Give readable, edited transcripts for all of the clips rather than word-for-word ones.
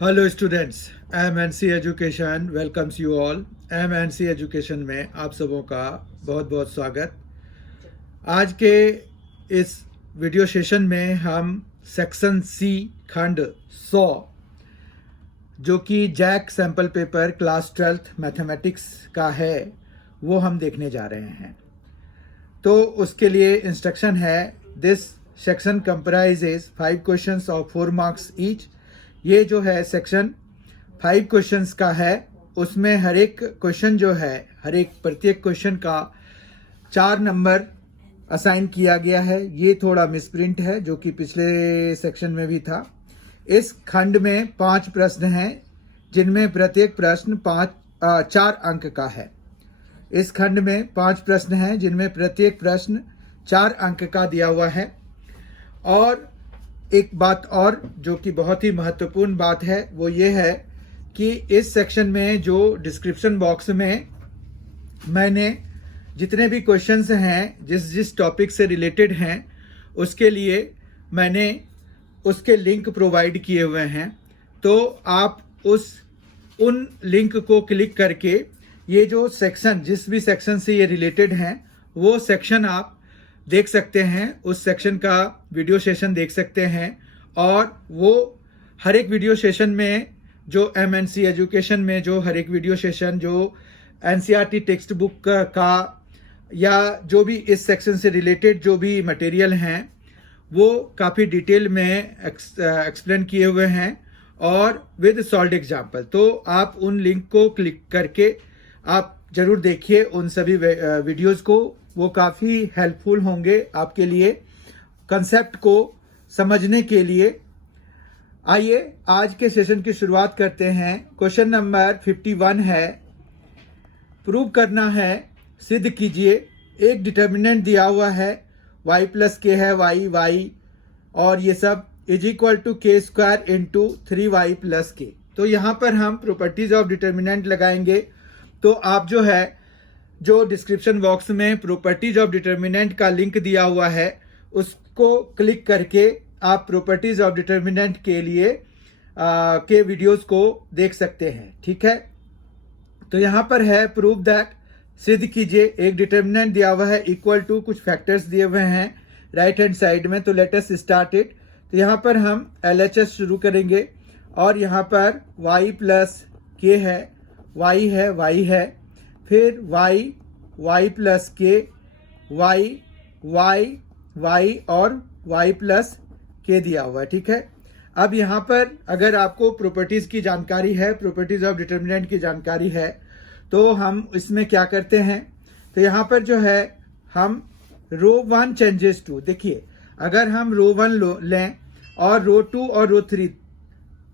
Hello students, MNC education welcomes you all. MNC education में आप सबों का बहुत बहुत स्वागत। आज के इस वीडियो सेशन में हम सेक्शन सी खंड 100 जो कि JAC sample paper class 12th mathematics का है वो हम देखने जा रहे हैं। तो उसके लिए इंस्ट्रक्शन है, this section comprises 5 questions of 4 marks each. ये जो है सेक्शन 5 क्वेश्चंस का है। उसमें हर एक क्वेश्चन जो है, प्रत्येक क्वेश्चन का 4 नंबर असाइन किया गया है। ये थोड़ा मिसप्रिंट है जो कि पिछले सेक्शन में भी था। इस खंड में 5 प्रश्न हैं जिनमें प्रत्येक प्रश्न 4 अंक का है। इस खंड में 5 प्रश्न हैं जिनमें प्रत्येक प्रश्न 4 अंक का दिया हुआ है। और एक बात और जो कि बहुत ही महत्वपूर्ण बात है वो ये है कि इस सेक्शन में जो डिस्क्रिप्शन बॉक्स में मैंने जितने भी क्वेश्चंस हैं जिस टॉपिक से रिलेटेड हैं उसके लिए मैंने उसके लिंक प्रोवाइड किए हुए हैं। तो आप उन लिंक को क्लिक करके ये जो सेक्शन, जिस भी सेक्शन से ये रिलेटेड हैं वो सेक्शन आप देख सकते हैं। उस सेक्शन का वीडियो सेशन देख सकते हैं। और वो हर एक वीडियो सेशन में जो एमएनसी एजुकेशन में जो हर एक वीडियो सेशन जो एनसीईआरटी टेक्स्ट बुक का या जो भी इस सेक्शन से रिलेटेड जो भी मटेरियल हैं वो काफ़ी डिटेल में एक्सप्लेन किए हुए हैं और विद सॉल्व्ड एग्जाम्पल। तो आप उन लिंक को क्लिक करके आप जरूर देखिए उन सभी वीडियोस को। वो काफ़ी हेल्पफुल होंगे आपके लिए कंसेप्ट को समझने के लिए। आइए आज के सेशन की शुरुआत करते हैं। क्वेश्चन नंबर 51 है, प्रूव करना है, सिद्ध कीजिए। एक डिटर्मिनेंट दिया हुआ है y प्लस के है, y और ये सब इज इक्वल टू के स्क्वायर इंटू 3y प्लस के। तो यहाँ पर हम प्रॉपर्टीज ऑफ डिटर्मिनेंट लगाएंगे। तो आप जो है जो डिस्क्रिप्शन बॉक्स में प्रॉपर्टीज ऑफ डिटर्मिनेंट का लिंक दिया हुआ है उसको क्लिक करके आप प्रॉपर्टीज ऑफ डिटर्मिनेंट के लिए के वीडियोस को देख सकते हैं। ठीक है, तो यहाँ पर है प्रूव दैट, सिद्ध कीजिए। एक डिटर्मिनेंट दिया हुआ है इक्वल टू कुछ फैक्टर्स दिए हुए हैं राइट हैंड साइड में। तो लेट अस स्टार्ट इट। तो यहाँ पर हम LHS शुरू करेंगे और यहाँ पर y प्लस के है, y है, फिर y प्लस के, y और y प्लस के दिया हुआ है। ठीक है, अब यहाँ पर अगर आपको प्रॉपर्टीज की जानकारी है, प्रॉपर्टीज ऑफ डिटर्मिनेंट की जानकारी है, तो हम इसमें क्या करते हैं। तो यहाँ पर जो है हम रो 1 चेंजेस टू, देखिए अगर हम रो 1 लें और रो 2 और रो 3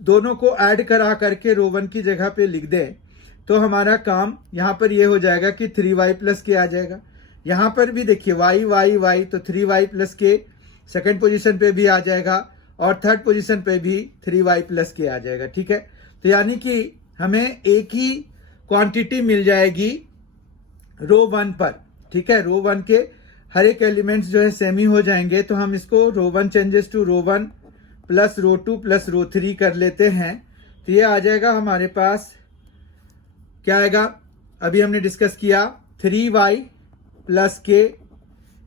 दोनों को ऐड करा करके रो 1 की जगह पे लिख दें तो हमारा काम यहाँ पर ये हो जाएगा कि 3y प्लस के आ जाएगा। यहाँ पर भी देखिए y तो 3y प्लस के सेकेंड पोजीशन पे भी आ जाएगा और थर्ड पोजीशन पे भी 3y प्लस के आ जाएगा। ठीक है, तो यानी कि हमें एक ही क्वांटिटी मिल जाएगी रो 1 पर। ठीक है, रो 1 के हर एक एलिमेंट्स जो है सेम ही हो जाएंगे। तो हम इसको row 1 changes to row 1 plus row 2 plus row 3 कर लेते हैं। तो ये आ जाएगा हमारे पास, क्या आएगा, अभी हमने डिस्कस किया 3y प्लस के,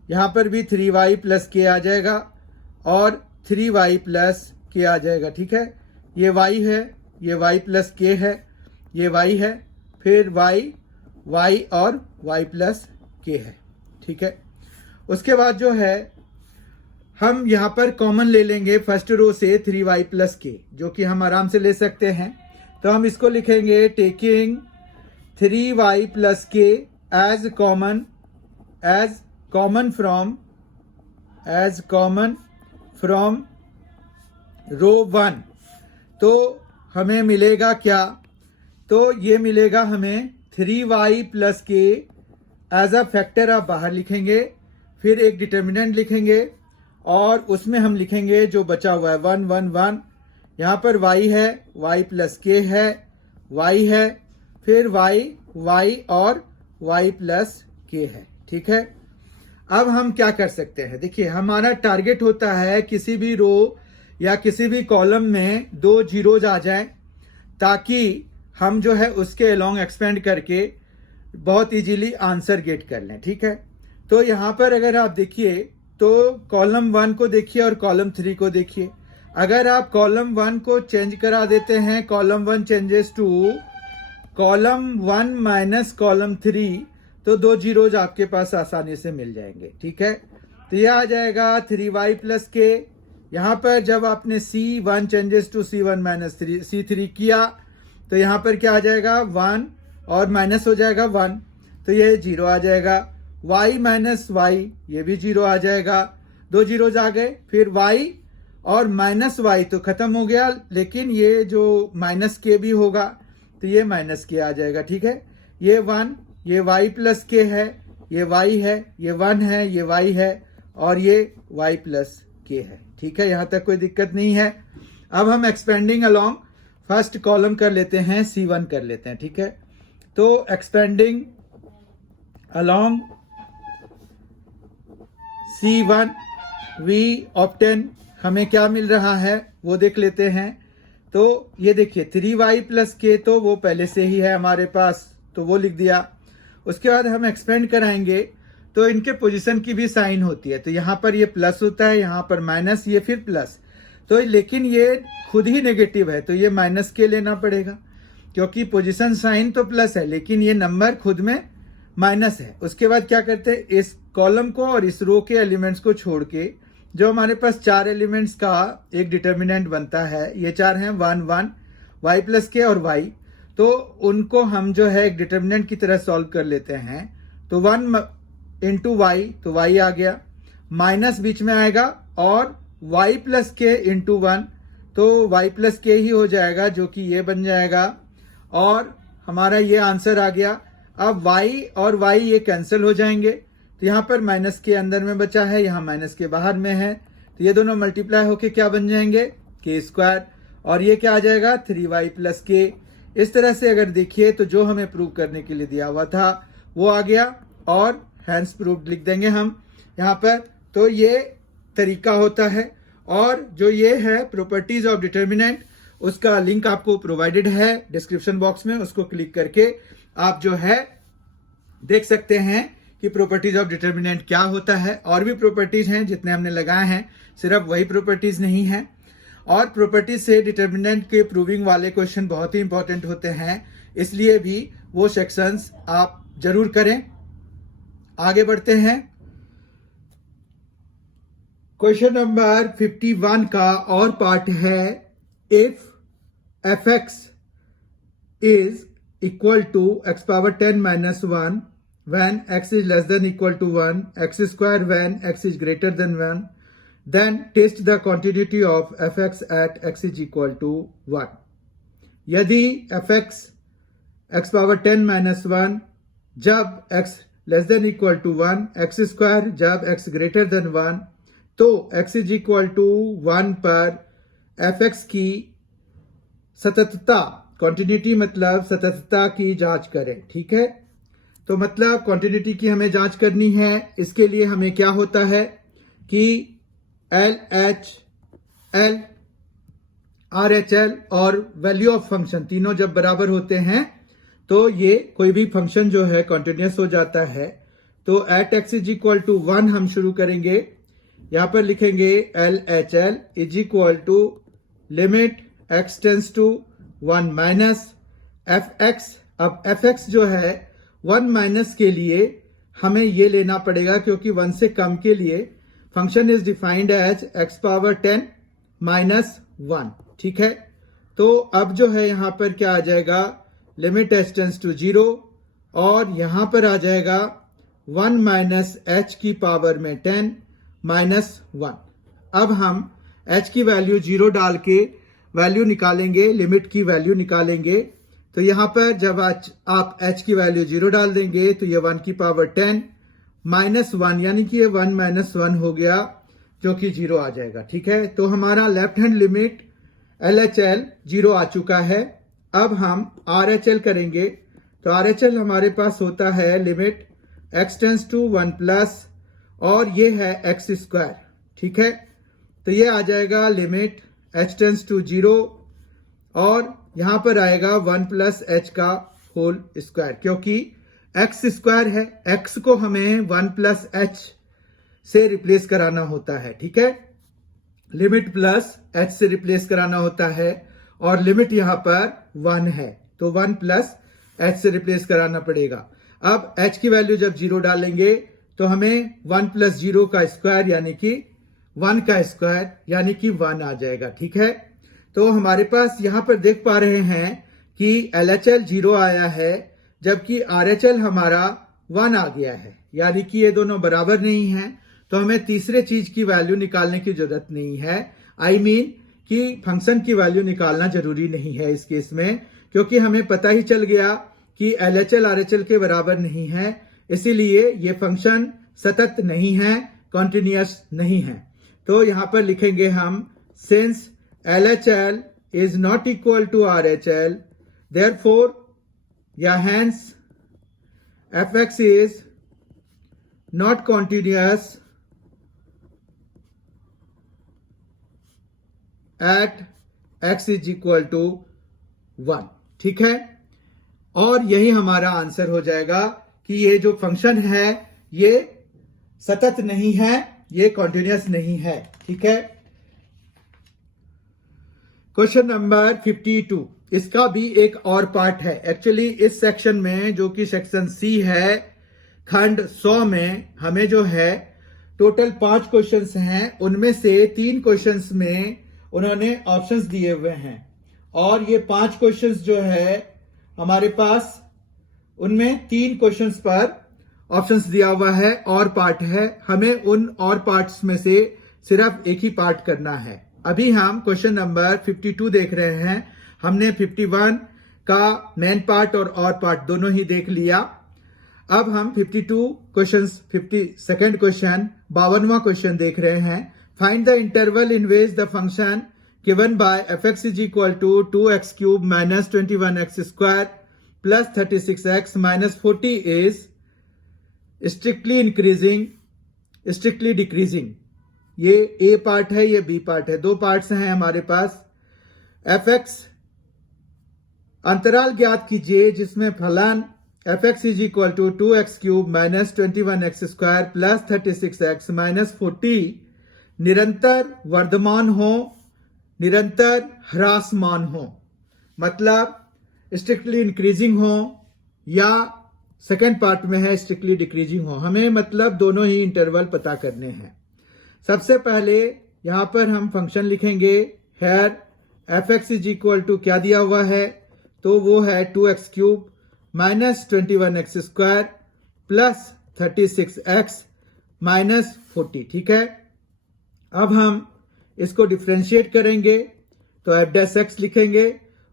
यहाँ पर भी 3y प्लस के आ जाएगा और 3y प्लस के आ जाएगा। ठीक है, ये y है, ये y प्लस के है, ये y है, फिर y और y प्लस के है। ठीक है, उसके बाद जो है हम यहाँ पर कॉमन ले लेंगे फर्स्ट रो से 3y प्लस के, जो कि हम आराम से ले सकते हैं। तो हम इसको लिखेंगे टेकिंग 3y प्लस के एज कॉमन फ्रॉम रो 1। तो हमें मिलेगा क्या, तो ये मिलेगा हमें 3y प्लस के एज अ फैक्टर आप बाहर लिखेंगे, फिर एक डिटर्मिनेंट लिखेंगे और उसमें हम लिखेंगे जो बचा हुआ है 1 1 1। यहाँ पर y है, y प्लस के है, y है, फिर y और y प्लस के है। ठीक है, अब हम क्या कर सकते हैं, देखिए हमारा टारगेट होता है किसी भी रो या किसी भी कॉलम में 2 जीरोज आ जाएं ताकि हम जो है उसके अलोंग एक्सपेंड करके बहुत इजीली आंसर गेट कर लें। ठीक है, तो यहाँ पर अगर आप देखिए तो कॉलम 1 को देखिए और कॉलम 3 को देखिए। अगर आप कॉलम 1 को चेंज करा देते हैं, column 1 changes to column 1 minus column 3, तो 2 जीरोज आपके पास आसानी से मिल जाएंगे। ठीक है, तो यह आ जाएगा 3y प्लस के। यहाँ पर जब आपने C1 changes to C1 minus C3 किया तो यहाँ पर क्या आ जाएगा 1 और माइनस हो जाएगा 1, तो ये 0 आ जाएगा। y माइनस वाई, ये भी 0 आ जाएगा। 2 जीरोज आ गए। फिर y और माइनस वाई तो खत्म हो गया, लेकिन ये जो माइनस के भी होगा तो ये माइनस के आ जाएगा। ठीक है, ये 1, ये y प्लस के है, ये y है, ये 1 है, ये y है और ये y प्लस के है। ठीक है, यहां तक कोई दिक्कत नहीं है। अब हम एक्सपेंडिंग अलोंग फर्स्ट कॉलम कर लेते हैं, C1 कर लेते हैं। ठीक है, तो expanding along C1 we obtain, हमें क्या मिल रहा है वो देख लेते हैं। तो ये देखिए 3y प्लस के तो वो पहले से ही है हमारे पास, तो वो लिख दिया। उसके बाद हम एक्सपेंड कराएंगे तो इनके पोजीशन की भी साइन होती है, तो यहाँ पर ये प्लस होता है, यहाँ पर माइनस, ये फिर प्लस। तो लेकिन ये खुद ही नेगेटिव है तो ये माइनस के लेना पड़ेगा, क्योंकि पोजीशन साइन तो प्लस है लेकिन ये नंबर खुद में माइनस है। उसके बाद क्या करते हैं, इस कॉलम को और इस रो के एलिमेंट्स को छोड़ के जो हमारे पास 4 एलिमेंट्स का एक डिटर्मिनेंट बनता है, ये 4 हैं 1 1 y प्लस के और y, तो उनको हम जो है एक डिटर्मिनेंट की तरह सॉल्व कर लेते हैं। तो 1 इंटू वाई, तो y आ गया, माइनस बीच में आएगा और y प्लस के इंटू 1, तो y प्लस के ही हो जाएगा जो कि ये बन जाएगा और हमारा ये आंसर आ गया। अब y और y ये कैंसिल हो जाएंगे, तो यहाँ पर माइनस के अंदर में बचा है, यहाँ माइनस के बाहर में है, तो ये दोनों मल्टीप्लाई होके क्या बन जाएंगे के स्क्वायर, और ये क्या आ जाएगा 3y प्लस के। इस तरह से अगर देखिए तो जो हमें प्रूव करने के लिए दिया हुआ था वो आ गया और हैंस प्रूव्ड लिख देंगे हम यहाँ पर। तो ये तरीका होता है, और जो ये है प्रॉपर्टीज ऑफ डिटर्मिनेंट, उसका लिंक आपको प्रोवाइडेड है डिस्क्रिप्शन बॉक्स में, उसको क्लिक करके आप जो है देख सकते हैं कि प्रॉपर्टीज ऑफ डिटर्मिनेंट क्या होता है। और भी प्रॉपर्टीज हैं जितने हमने लगाए हैं, सिर्फ वही प्रॉपर्टीज नहीं है। और प्रॉपर्टीज से डिटर्मिनेंट के प्रूविंग वाले क्वेश्चन बहुत ही इंपॉर्टेंट होते हैं, इसलिए भी वो सेक्शंस आप जरूर करें। आगे बढ़ते हैं, क्वेश्चन नंबर 51 का और पार्ट है, if f(x) is equal to x power 10 minus 1 when x is less than equal to 1, x square when x is greater than 1, then test the continuity of f(x) at x is equal to 1. यदि f(x) x power 10 minus 1 जब x less than equal to 1, x square जब x greater than 1, तो x is equal to 1 पर f(x) की सततता, continuity मतलब सततता की जांच करें। ठीक है, तो मतलब क्वांटिटी की हमें जांच करनी है। इसके लिए हमें क्या होता है कि LHL, RHL और वैल्यू ऑफ फंक्शन तीनों जब बराबर होते हैं तो ये कोई भी फंक्शन जो है कॉन्टिन्यूस हो जाता है। तो at x is equal to 1 हम शुरू करेंगे, यहां पर लिखेंगे LHL इज इक्वल टू limit x tends to 1 minus f(x). अब f(x) जो है 1 माइनस के लिए हमें ये लेना पड़ेगा, क्योंकि 1 से कम के लिए function is defined as x power 10 minus 1। ठीक है, तो अब जो है यहां पर क्या आ जाएगा, लिमिट h टेंस टू 0 और यहां पर आ जाएगा 1 माइनस h की पावर में 10 माइनस 1। अब हम h की वैल्यू 0 डाल के वैल्यू निकालेंगे, लिमिट की वैल्यू निकालेंगे। तो यहां पर जब आप h की वैल्यू 0 डाल देंगे तो ये 1 की पावर 10 माइनस 1, यानी कि ये 1 माइनस 1 हो गया जो कि 0 आ जाएगा। ठीक है, तो हमारा लेफ्ट हैंड लिमिट LHL 0 आ चुका है। अब हम RHL करेंगे, तो RHL हमारे पास होता है limit x tends to 1 plus और ये है x स्क्वायर। ठीक है, तो ये आ जाएगा लिमिट h टेंस टू 0 और यहाँ पर आएगा 1 प्लस एच का होल स्क्वायर, क्योंकि एक्स स्क्वायर है, एक्स को हमें 1 प्लस एच से रिप्लेस कराना होता है, ठीक है। लिमिट प्लस एच से रिप्लेस कराना होता है और लिमिट यहाँ पर 1 है, तो 1 प्लस एच से रिप्लेस कराना पड़ेगा। अब एच की वैल्यू जब 0 डालेंगे तो हमें 1 प्लस 0 का स्क्वायर यानी कि 1 का स्क्वायर यानी कि 1 आ जाएगा, ठीक है। तो हमारे पास यहाँ पर देख पा रहे हैं कि LHL 0 आया है, जबकि RHL हमारा 1 आ गया है, यानी कि ये दोनों बराबर नहीं हैं। तो हमें तीसरे चीज की वैल्यू निकालने की जरूरत नहीं है, I mean कि फंक्शन की वैल्यू निकालना जरूरी नहीं है इस केस में, क्योंकि हमें पता ही चल गया कि LHL RHL के बराबर नहीं है, इसीलिए ये फंक्शन सतत नहीं है, कॉन्टिन्यूअस नहीं है। तो यहां पर लिखेंगे हम since LHL is not equal to RHL, therefore या hence fx is not continuous at x is equal to 1, ठीक है। और यही हमारा आंसर हो जाएगा कि ये जो फंक्शन है ये सतत नहीं है, ये कॉन्टिन्यूअस नहीं है, ठीक है। क्वेश्चन नंबर 52, इसका भी एक और पार्ट है। एक्चुअली इस सेक्शन में, जो कि सेक्शन सी है, खंड 100 में हमें जो है टोटल 5 क्वेश्चंस हैं, उनमें से 3 क्वेश्चंस में उन्होंने ऑप्शंस दिए हुए हैं और ये 5 क्वेश्चंस जो है हमारे पास, उनमें 3 क्वेश्चंस पर ऑप्शंस दिया हुआ है और पार्ट है। हमें उन और पार्ट्स में से सिर्फ एक ही पार्ट करना है। अभी हम क्वेश्चन नंबर 52 देख रहे हैं। हमने 51 का मेन पार्ट और पार्ट दोनों ही देख लिया। अब हम 52 क्वेश्चंस, 52nd क्वेश्चन, 52वां क्वेश्चन देख रहे हैं। Find the interval in which the function given by fx is equal to 2x cube minus 21x square plus 36x minus 40 is strictly increasing, strictly decreasing. ये A part है, ये B part है, 2 parts हैं हमारे पास। fx अंतराल ज्ञात कीजिए जिसमें फलन fx is equal to 2x cube minus 21x square plus 36x minus 40 निरंतर वर्धमान हो, निरंतर ह्रासमान हो, मतलब स्ट्रिक्टली इंक्रीजिंग हो, या सेकेंड पार्ट में है स्ट्रिक्टली डिक्रीजिंग हो। हमें मतलब दोनों ही इंटरवल पता करने हैं। सबसे पहले यहां पर हम फंक्शन लिखेंगे। Here fx is equal to क्या दिया हुआ है, तो वो है 2x cube minus 21x square plus 36x minus 40, ठीक है। अब हम इसको डिफ्रेंशिएट करेंगे तो f डैश x लिखेंगे,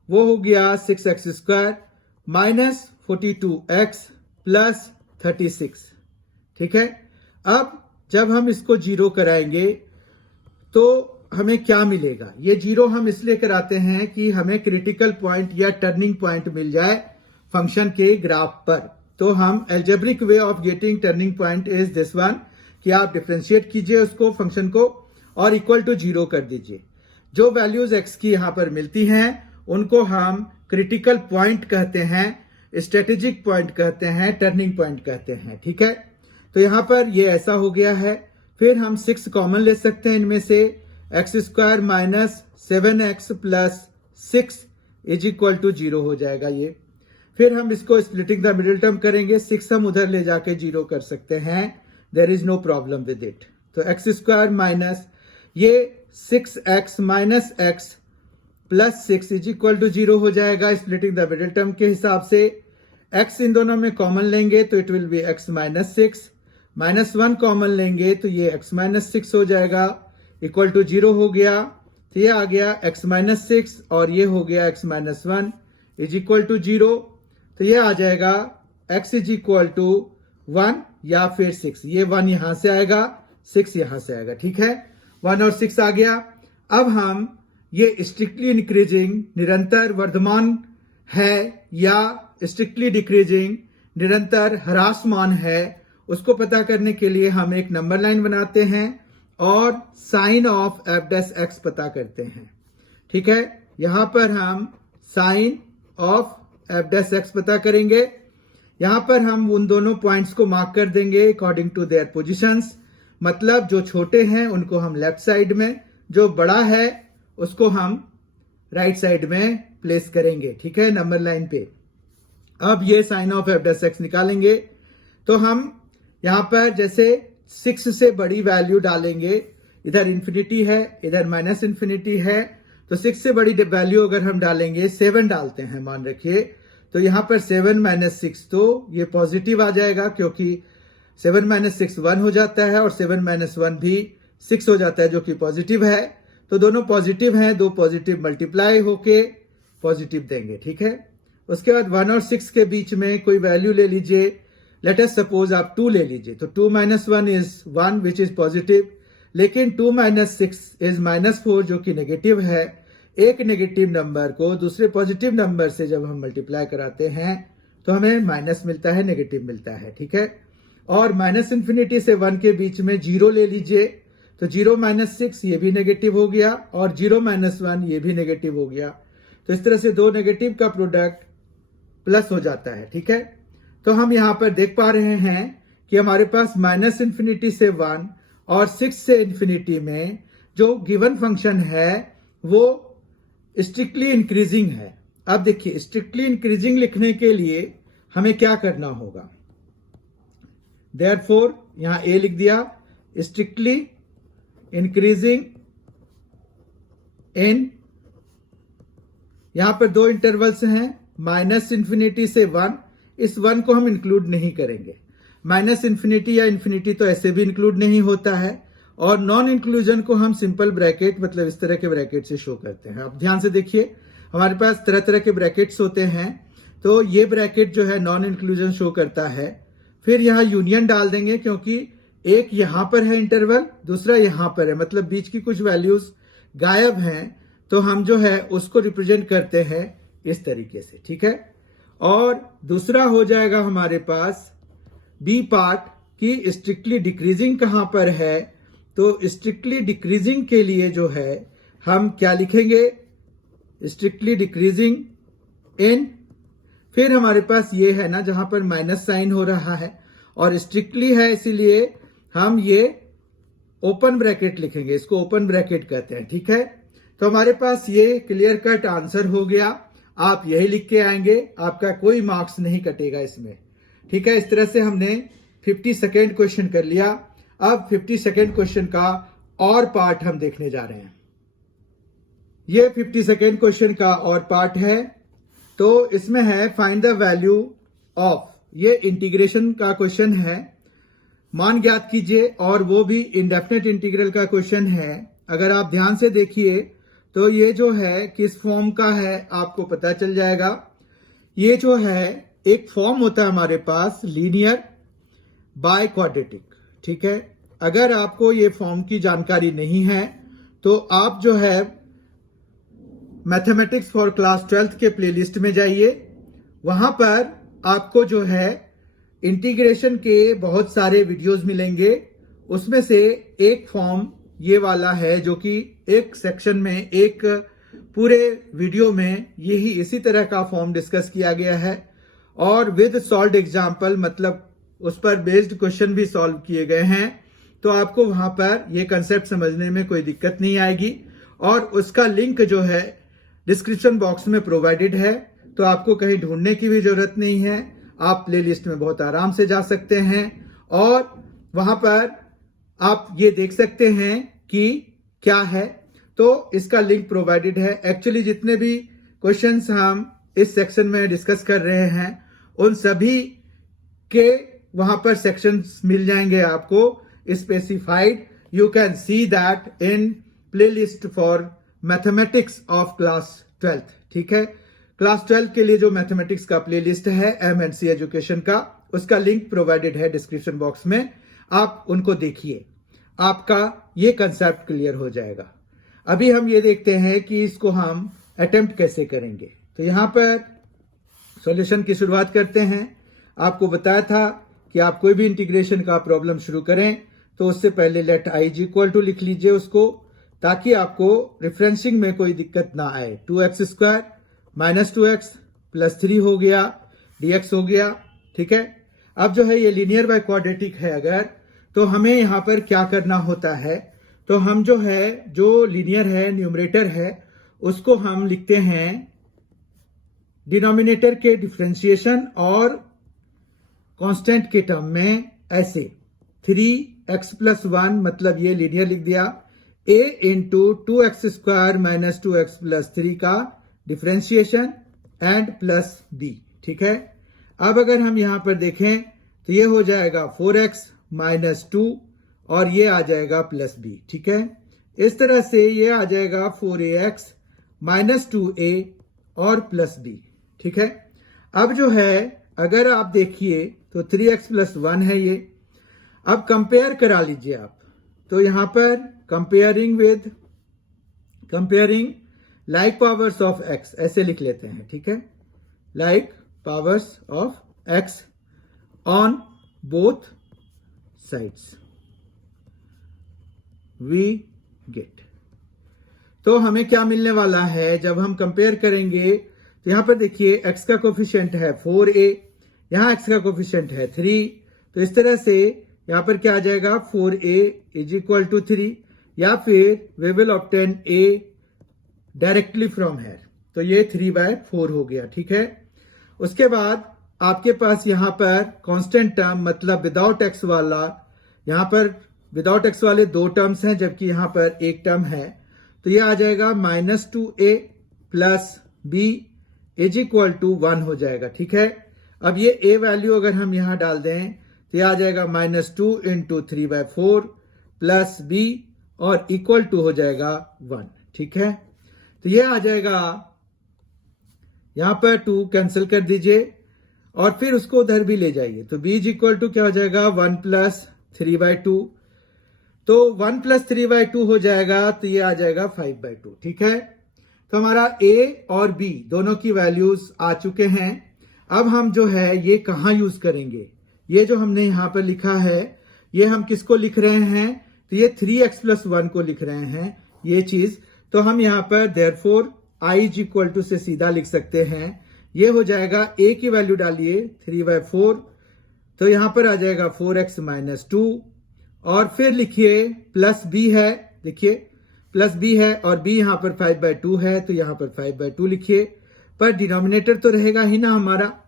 वो हो गया 6x square minus 42x plus 36, ठीक है। अब जब हम इसको 0 कराएंगे तो हमें क्या मिलेगा। ये 0 हम इसलिए कराते हैं कि हमें क्रिटिकल पॉइंट या टर्निंग पॉइंट मिल जाए फंक्शन के ग्राफ पर। तो हम algebraic way of getting turning point is this one, कि आप डिफरेंशिएट कीजिए उसको, फंक्शन को, और इक्वल टू 0 कर दीजिए। जो वैल्यूज x की यहां पर मिलती हैं उनको हम क्रिटिकल पॉइंट कहते हैं, स्ट्रेटेजिक पॉइंट कहते हैं, टर्निंग पॉइंट कहते हैं, ठीक है। तो यहां पर ये ऐसा हो गया है। फिर हम 6 कॉमन ले सकते हैं इनमें से, X square minus 7x plus 6 is equal to 0 हो जाएगा ये। फिर हम इसको स्प्लिटिंग द मिडिल टर्म करेंगे, 6 हम उधर ले जाके 0 कर सकते हैं, there is no problem with it. तो एक्स स्क्वायर माइनस ये 6x minus x plus 6 is equal to 0 हो जाएगा स्प्लिटिंग द मिडिल टर्म के हिसाब से। x इन दोनों में कॉमन लेंगे तो it will be x minus 6, minus 1 common लेंगे तो ये x माइनस 6 हो जाएगा, इक्वल टू 0 हो गया। तो ये आ गया x माइनस 6 और ये हो गया x minus 1 is equal to 0। तो ये आ जाएगा x इज इक्वल टू 1 या फिर 6। ये 1 यहां से आएगा, 6 यहां से आएगा, ठीक है। 1 और 6 आ गया। अब हम ये स्ट्रिक्टली इंक्रीजिंग निरंतर वर्धमान है या स्ट्रिक्टली डिक्रीजिंग निरंतर ह्रासमान है, उसको पता करने के लिए हम एक नंबर लाइन बनाते हैं और sign of f dash x पता करते हैं, ठीक है। यहां पर हम sign of F dash X पता करेंगे। यहां पर हम उन दोनों पॉइंट्स को मार्क कर देंगे अकॉर्डिंग टू देयर पोजीशंस। मतलब जो छोटे हैं उनको हम लेफ्ट साइड में, जो बड़ा है उसको हम राइट साइड में प्लेस करेंगे। ठीक है, नंबर लाइन पे। अब ये sign of F dash X निकालेंगे तो हम यहां पर जैसे 6 से बड़ी वैल्यू डालेंगे, इधर इंफिनिटी है इधर माइनस इंफिनिटी है, तो 6 से बड़ी वैल्यू अगर हम डालेंगे 7 डालते हैं मान रखिए, तो यहां पर 7 माइनस 6 तो ये पॉजिटिव आ जाएगा क्योंकि 7 माइनस 6 1 हो जाता है और 7 माइनस 1 भी 6 हो जाता है जो कि पॉजिटिव है। तो दोनों पॉजिटिव हैं, दो पॉजिटिव मल्टीप्लाई होके पॉजिटिव देंगे। ठीक है, उसके बाद 1 और 6 के बीच में कोई वैल्यू ले लीजिए। लेट अस सपोज आप 2 ले लीजिए, तो 2 minus 1 is 1 which is positive, लेकिन 2 माइनस 6 इज माइनस 4 जो कि नेगेटिव है। एक नेगेटिव नंबर को दूसरे पॉजिटिव नंबर से जब हम मल्टीप्लाई कराते हैं तो हमें माइनस मिलता है, नेगेटिव मिलता है। ठीक है, और माइनस इंफिनिटी से 1 के बीच में 0 ले लीजिए, तो 0 माइनस 6 ये भी नेगेटिव हो गया और 0 माइनस 1 ये भी नेगेटिव हो गया। तो इस तरह से दो नेगेटिव का प्रोडक्ट प्लस हो जाता है। ठीक है, तो हम यहां पर देख पा रहे हैं कि हमारे पास माइनस इंफिनिटी से 1 और 6 से इंफिनिटी में जो गिवन फंक्शन है वो स्ट्रिक्टली इंक्रीजिंग है। अब देखिए, स्ट्रिक्टली इंक्रीजिंग लिखने के लिए हमें क्या करना होगा, देयरफॉर यहां ए लिख दिया, स्ट्रिक्टली इंक्रीजिंग इन, यहां पर दो इंटरवल्स हैं, माइनस इंफिनिटी से 1, इस 1 को हम इंक्लूड नहीं करेंगे। माइनस इंफिनिटी या इंफिनिटी तो ऐसे भी इंक्लूड नहीं होता है, और नॉन इंक्लूजन को हम सिंपल ब्रैकेट मतलब इस तरह के ब्रैकेट से शो करते हैं। आप ध्यान से देखिए, हमारे पास तरह तरह के ब्रैकेट्स होते हैं, तो ये ब्रैकेट जो है नॉन इंक्लूजन शो करता है। फिर यहां यूनियन डाल देंगे क्योंकि एक यहां पर है इंटरवल, दूसरा यहां पर है, मतलब बीच की कुछ वैल्यूज गायब हैं, तो हम जो है उसको रिप्रेजेंट करते हैं इस तरीके से। ठीक है, और दूसरा हो जाएगा हमारे पास बी पार्ट की स्ट्रिक्टली डिक्रीजिंग कहां पर है, तो स्ट्रिक्टली डिक्रीजिंग के लिए जो है हम क्या लिखेंगे, स्ट्रिक्टली डिक्रीजिंग इन, फिर हमारे पास ये है ना जहां पर माइनस साइन हो रहा है और स्ट्रिक्टली है इसीलिए हम ये ओपन ब्रैकेट लिखेंगे, इसको ओपन ब्रैकेट कहते हैं। ठीक है, तो हमारे पास ये क्लियर कट आंसर हो गया। आप यही लिख के आएंगे, आपका कोई मार्क्स नहीं कटेगा इसमें। ठीक है, इस तरह से हमने 52nd क्वेश्चन कर लिया। अब 52nd क्वेश्चन का और पार्ट हम देखने जा रहे हैं। ये 52nd क्वेश्चन का और पार्ट है, तो इसमें है फाइंड द वैल्यू ऑफ, ये इंटीग्रेशन का क्वेश्चन है, मान ज्ञात कीजिए, और वो भी इंडेफिनेट इंटीग्रल का क्वेश्चन है। अगर आप ध्यान से देखिए तो ये जो है किस फॉर्म का है आपको पता चल जाएगा। ये जो है एक फॉर्म होता है हमारे पास लीनियर बाय क्वाड्रेटिक। ठीक है, अगर आपको ये फॉर्म की जानकारी नहीं है तो आप जो है मैथमेटिक्स फॉर क्लास 12th के प्लेलिस्ट में जाइए, वहां पर आपको जो है इंटीग्रेशन के बहुत सारे वीडियोस मिलेंगे, उसमें से एक फॉर्म ये वाला है जो कि एक सेक्शन में, एक पूरे वीडियो में यही इसी तरह का फॉर्म डिस्कस किया गया है और विद सॉल्व्ड एग्जाम्पल, मतलब उस पर बेस्ड क्वेश्चन भी सॉल्व किए गए हैं। तो आपको वहां पर ये कंसेप्ट समझने में कोई दिक्कत नहीं आएगी, और उसका लिंक जो है डिस्क्रिप्शन बॉक्स में प्रोवाइडेड है, तो आपको कहीं ढूंढने की भी जरूरत नहीं है। आप प्लेलिस्ट में बहुत आराम से जा सकते हैं और वहां पर आप ये देख सकते हैं कि क्या है, तो इसका लिंक प्रोवाइडेड है। एक्चुअली जितने भी क्वेश्चंस हम इस सेक्शन में डिस्कस कर रहे हैं उन सभी के वहां पर सेक्शंस मिल जाएंगे आपको specified. You can see that in playlist for mathematics of class 12th। ठीक है, क्लास 12 के लिए जो मैथमेटिक्स का प्लेलिस्ट है MNC एजुकेशन का, उसका लिंक प्रोवाइडेड है डिस्क्रिप्शन बॉक्स में, आप उनको देखिए, आपका ये कंसेप्ट क्लियर हो जाएगा। अभी हम ये देखते हैं कि इसको हम अटेम्प्ट कैसे करेंगे। तो यहां पर सॉल्यूशन की शुरुआत करते हैं। आपको बताया था कि आप कोई भी इंटीग्रेशन का प्रॉब्लम शुरू करें तो उससे पहले let i is equal to लिख लीजिए उसको, ताकि आपको रेफरेंसिंग में कोई दिक्कत ना आए। 2x² -2x प्लस 3 हो गया, dx हो गया। ठीक है, अब जो है ये लीनियर बाय क्वाड्रेटिक है अगर, तो हमें यहाँ पर क्या करना होता है, तो हम जो है जो लीनियर है न्यूमरेटर है उसको हम लिखते हैं डिनोमिनेटर के डिफरेंशिएशन और कांस्टेंट के टर्म में ऐसे 3x प्लस 1 मतलब ये लीनियर लिख दिया, a into 2x square minus 2x plus 3 का डिफरेंशिएशन एंड प्लस b। ठीक है, अब अगर हम यहां पर देखें तो ये हो जाएगा 4x माइनस 2 और ये आ जाएगा प्लस b। ठीक है, इस तरह से ये आ जाएगा 4ax माइनस 2a और प्लस b। ठीक है, अब जो है अगर आप देखिए तो 3x प्लस 1 है ये। अब कंपेयर करा लीजिए आप, तो यहां पर comparing like powers of x ऐसे लिख लेते हैं। ठीक है, like powers of x on both sides we get. तो हमें क्या मिलने वाला है जब हम कंपेयर करेंगे, तो यहां पर देखिए x का कोफिशिएंट है 4a, यहां x का कोफिशिएंट है 3, तो इस तरह से यहां पर क्या आ जाएगा 4a इज इक्वल टू 3, या फिर we will obtain a directly from here, तो ये 3/4 हो गया। ठीक है, उसके बाद आपके पास यहां पर कांस्टेंट टर्म मतलब विदाउट x वाला, यहां पर विदाउट x वाले 2 टर्म्स हैं जबकि यहां पर एक टर्म है, तो ये आ जाएगा -2a plus b is equal to 1 हो जाएगा। ठीक है, अब ये a वैल्यू अगर हम यहां डाल दें तो ये आ जाएगा -2 इंटू 3/4 प्लस b और इक्वल टू हो जाएगा 1। ठीक है, तो ये आ जाएगा, यहां पर 2 कैंसिल कर दीजिए और फिर उसको उधर भी ले जाइए, तो b इज इक्वल टू क्या हो जाएगा 1 प्लस 3/2, तो 1 प्लस 3/2 हो जाएगा, तो ये आ जाएगा 5/2। ठीक है, तो हमारा a और b दोनों की वैल्यूज आ चुके हैं। अब हम जो है ये कहां यूज करेंगे, ये जो हमने यहां पर लिखा है ये हम किसको लिख रहे हैं, तो ये 3x प्लस 1 को लिख रहे हैं ये चीज, तो हम यहां पर therefore i is equal to से सीधा लिख सकते हैं, ये हो जाएगा a की वैल्यू डालिए 3/4, तो यहां पर आ जाएगा 4x माइनस 2 और फिर लिखिए प्लस b है, देखिए प्लस b है और b यहां पर 5/2 है, तो यहां पर 5/2 लिखिए, पर डिनोमिनेटर तो रहेगा ही ना हमारा।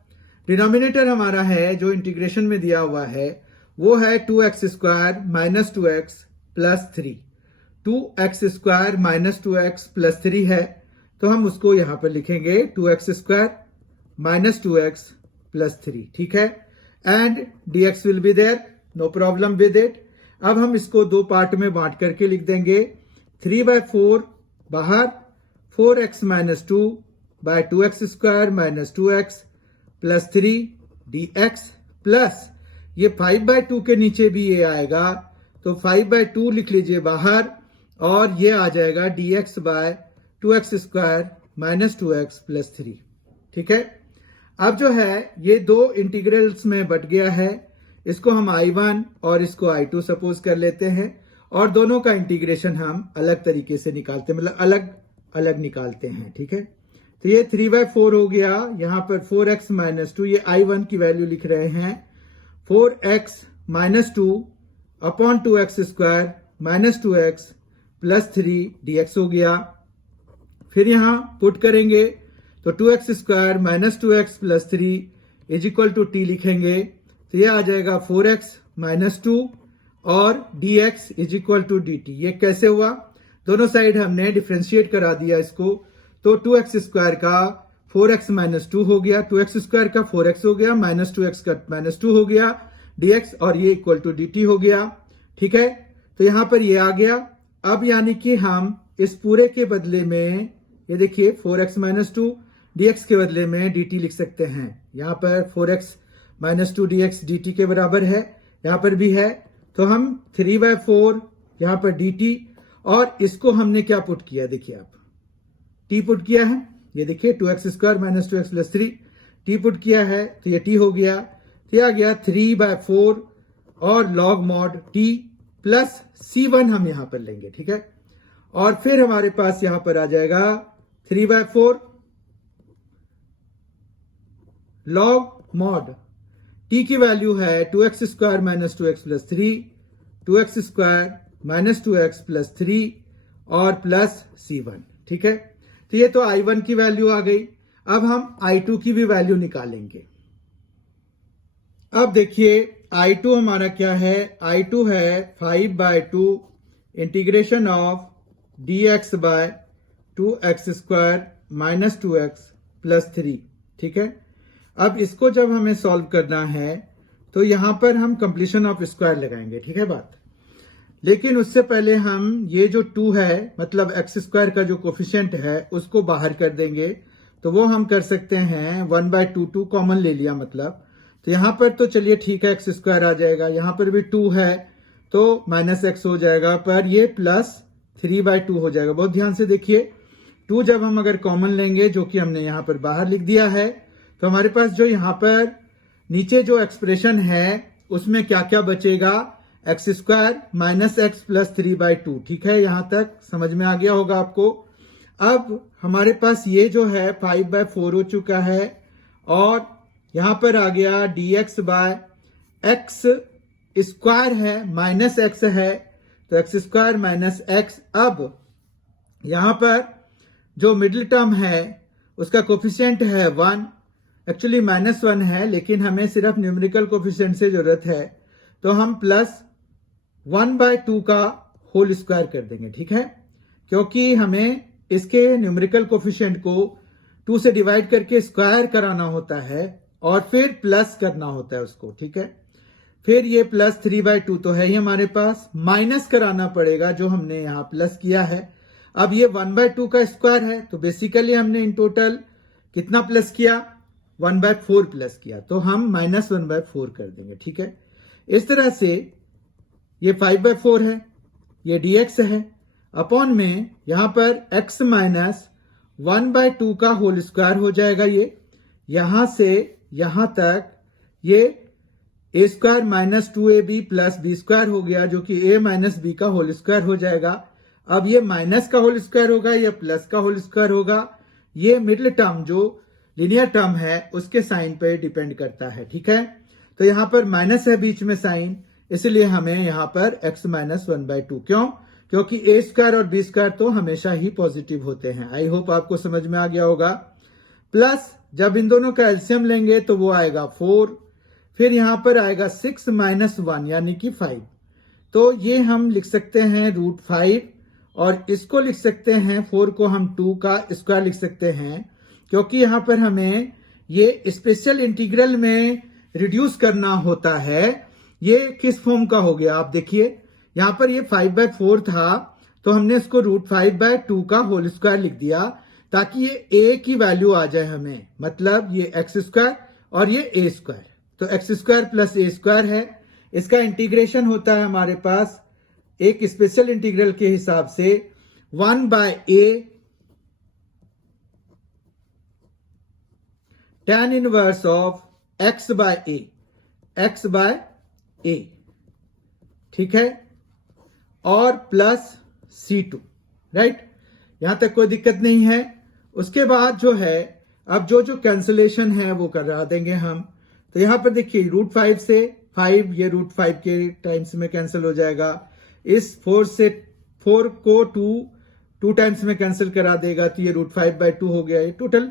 डिनोमिनेटर हमारा है जो इंटीग्रेशन में दिया हुआ है वो है 2x square minus 2x plus 3, 2x square minus 2x plus 3 है, तो हम उसको यहां पर लिखेंगे 2x square minus 2x plus 3। ठीक है, and dx will be there, no problem with it. अब हम इसको 2 पार्ट में बांट करके लिख देंगे, 3/4 बाहर, 4x minus 2 by 2x square minus 2x plus 3 dx plus ये 5/2 के नीचे भी ये आएगा, तो 5/2 लिख लीजिए बाहर और ये आ जाएगा dx by 2x square minus 2x plus 3। ठीक है, अब जो है ये 2 इंटीग्रल्स में बट गया है, इसको हम I1 और इसको I2 सपोज कर लेते हैं और दोनों का इंटीग्रेशन हम अलग तरीके से निकालते हैं, मतलब अलग अलग निकालते हैं। ठीक है, तो ये 3/4 हो गया, यहां पर 4x माइनस 2 ये I1 की वैल्यू लिख रहे हैं, 4x minus 2 upon 2x square minus 2x plus 3 dx हो गया। फिर यहां पुट करेंगे तो 2x square minus 2x plus 3 is equal to t लिखेंगे, तो ये आ जाएगा 4x माइनस 2 और dx is equal to dt। ये कैसे हुआ, दोनों साइड हमने डिफरेंशिएट करा दिया इसको, तो 2x स्क्वायर का 4x माइनस 2 हो गया, 2x स्क्वायर का 4x हो गया, माइनस 2x का माइनस 2 हो गया dx और ये इक्वल टू dt हो गया। ठीक है, तो यहां पर ये आ गया। अब यानी कि हम इस पूरे के बदले में ये देखिए 4x माइनस 2 dx के बदले में dt लिख सकते हैं, यहां पर 4x माइनस 2 dx dt के बराबर है, यहां पर भी है, तो हम 3/4 यहां पर dt और इसको हमने क्या पुट किया, देखिए आप t पुट किया है, ये देखिए 2x square minus 2x plus 3 t put किया है, तो ये t हो गया, तो आ गया 3/4 और log mod t plus c1 हम यहां पर लेंगे। ठीक है, और फिर हमारे पास यहां पर आ जाएगा 3/4 लॉग मॉड t की वैल्यू है 2x square minus 2x plus 3, 2x square minus 2x plus 3 और प्लस c1। ठीक है, तो ये तो i1 की वैल्यू आ गई। अब हम i2 की भी वैल्यू निकालेंगे। अब देखिए i2 हमारा क्या है, i2 है 5/2 integration of dx by 2x square minus 2x plus 3। ठीक है, अब इसको जब हमें सॉल्व करना है तो यहां पर हम कंप्लीशन ऑफ स्क्वायर लगाएंगे। ठीक है बात, लेकिन उससे पहले हम ये जो 2 है मतलब x स्क्वायर का जो कोफिशिएंट है उसको बाहर कर देंगे। तो वो हम कर सकते हैं 1/2, 2 कॉमन ले लिया मतलब, तो यहां पर तो चलिए ठीक है x स्क्वायर आ जाएगा, यहां पर भी 2 है तो माइनस x हो जाएगा, पर ये प्लस 3/2 हो जाएगा। बहुत ध्यान से देखिए, 2 जब हम अगर कॉमन लेंगे जो कि हमने यहां पर बाहर लिख दिया है, तो हमारे पास जो यहां पर नीचे जो एक्सप्रेशन है उसमें क्या क्या बचेगा, x square minus x plus 3/2। ठीक है, यहां तक समझ में आ गया होगा आपको। अब हमारे पास ये जो है 5/4 हो चुका है और यहां पर आ गया dx बाय एक्स स्क्वायर है माइनस एक्स है, तो एक्स स्क्वायर माइनस एक्स। अब यहां पर जो मिडिल टर्म है उसका कोफिशिएंट है 1, एक्चुअली -1 है लेकिन हमें सिर्फ न्यूमेरिकल कोफिशिएंट से जरूरत है, तो हम प्लस 1/2 का होल स्क्वायर कर देंगे। ठीक है, क्योंकि हमें इसके न्यूमेरिकल कोफिशिएंट को 2 से डिवाइड करके स्क्वायर कराना होता है और फिर प्लस करना होता है उसको। ठीक है, फिर ये प्लस 3/2 तो है ही हमारे पास, माइनस कराना पड़ेगा जो हमने यहां प्लस किया है। अब ये 1/2 का स्क्वायर है तो बेसिकली हमने इन टोटल कितना प्लस किया, 1/4 प्लस किया, तो हम -1/4 कर देंगे। ठीक है, इस तरह से ये 5/4 है, ये dx है, अपॉन में यहां पर x माइनस 1/2 का होल स्क्वायर हो जाएगा। ये यहां से यहां तक ये a square minus 2ab plus b square हो गया जो कि a माइनस b का होल स्क्वायर हो जाएगा। अब ये माइनस का होल स्क्वायर होगा या प्लस का होल स्क्वायर होगा, ये मिडिल टर्म जो लीनियर टर्म है उसके साइन पे डिपेंड करता है। ठीक है, तो यहां पर माइनस है बीच में साइन, इसलिए हमें यहां पर x माइनस 1/2, क्यों, क्योंकि a स्क्वायर और b स्क्वायर तो हमेशा ही पॉजिटिव होते हैं। आई होप आपको समझ में आ गया होगा। प्लस जब इन दोनों का एलसीएम लेंगे तो वो आएगा 4, फिर यहां पर आएगा 6 माइनस 1 यानी कि 5, तो ये हम लिख सकते हैं √5 और इसको लिख सकते हैं 4 को हम 2 का स्क्वायर लिख सकते हैं, क्योंकि यहां पर हमें ये स्पेशल इंटीग्रल में रिड्यूस करना होता है। ये किस फॉर्म का हो गया, आप देखिए यहां पर ये 5/4 था तो हमने इसको √5/2 का होल स्क्वायर लिख दिया ताकि ये a की वैल्यू आ जाए हमें, मतलब ये एक्स स्क्वायर और ये a स्क्वायर, तो X square plus a square है। इसका इंटीग्रेशन होता है हमारे पास एक स्पेशल इंटीग्रल के हिसाब से 1/a tan inverse of x by a, x by a। ठीक है, और प्लस c2, राइट, यहां तक कोई दिक्कत नहीं है। उसके बाद जो है अब जो कैंसलेशन है वो करा देंगे हम, तो यहां पर देखिए √5 से 5 ये √5 के टाइम्स में कैंसिल हो जाएगा, इस 4 से 4 को 2 टाइम्स में कैंसिल करा देगा, तो ये √5/2 हो गया ये टोटल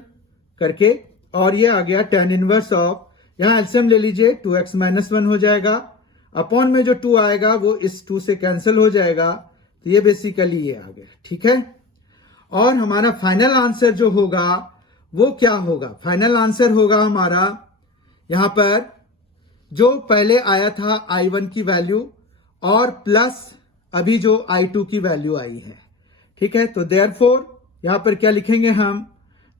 करके, और ये आ गया tan इनवर्स ऑफ, यहां एलसीएम ले लीजिए 2x माइनस 1 हो जाएगा, अपॉन में जो 2 आएगा वो इस 2 से कैंसिल हो जाएगा, तो ये बेसिकली ये आ गया। ठीक है, और हमारा फाइनल आंसर जो होगा वो क्या होगा, फाइनल आंसर होगा हमारा यहां पर जो पहले आया था i1 की वैल्यू और प्लस अभी जो i2 की वैल्यू आई है। ठीक है, तो देयरफॉर यहां पर क्या लिखेंगे हम,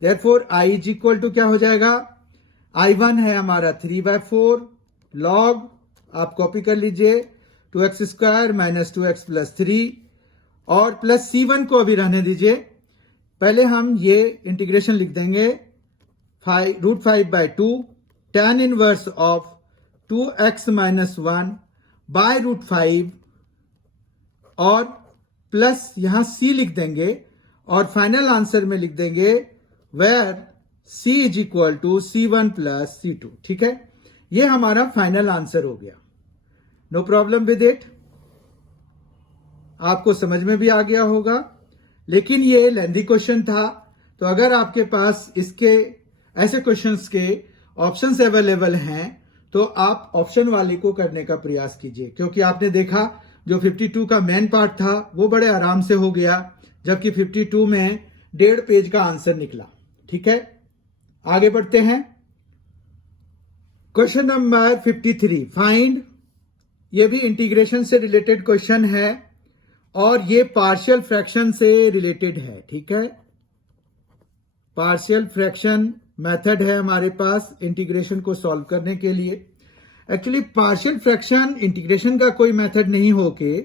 therefore i is equal to क्या हो जाएगा, i1 है हमारा 3/4 लॉग, आप कॉपी कर लीजिए 2x square minus 2x plus 3 और प्लस c1 को अभी रहने दीजिए, पहले हम ये इंटीग्रेशन लिख देंगे √5/2 tan inverse of 2x minus 1 by √5 और प्लस यहां c लिख देंगे और फाइनल आंसर में लिख देंगे where c is equal to C1 plus C2। ठीक है, ये हमारा फाइनल आंसर हो गया। नो प्रॉब्लम विद इट, आपको समझ में भी आ गया होगा। लेकिन ये लेंथी क्वेश्चन था, तो अगर आपके पास इसके ऐसे क्वेश्चंस के ऑप्शंस अवेलेबल हैं तो आप ऑप्शन वाले को करने का प्रयास कीजिए, क्योंकि आपने देखा जो 52 का मेन पार्ट था वो बड़े आराम से हो गया, जबकि 52 में 1.5 पेज का आंसर निकला। ठीक है, आगे बढ़ते हैं। क्वेश्चन नंबर 53, फाइंड, ये भी इंटीग्रेशन से रिलेटेड क्वेश्चन है और ये पार्शियल फ्रैक्शन से रिलेटेड है। ठीक है, पार्शियल फ्रैक्शन मेथड है हमारे पास इंटीग्रेशन को सॉल्व करने के लिए। एक्चुअली पार्शियल फ्रैक्शन इंटीग्रेशन का कोई मेथड नहीं होके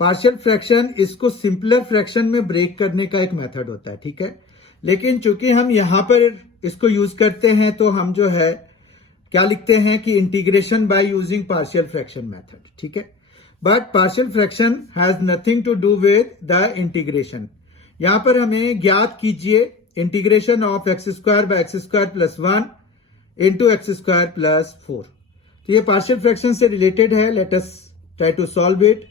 पार्शियल फ्रैक्शन इसको सिंपलर फ्रैक्शन में ब्रेक करने का एक मेथड होता है। ठीक है, लेकिन चूंकि हम यहां पर इसको यूज करते हैं तो हम जो है क्या लिखते हैं कि integration by using partial fraction method. ठीक है, but partial fraction has nothing to do with the integration. यहां पर हमें ज्ञात कीजिए integration of x square by x square plus 1 into x square plus 4। तो ये पार्शियल फ्रैक्शन से रिलेटेड है। Let us try to solve it.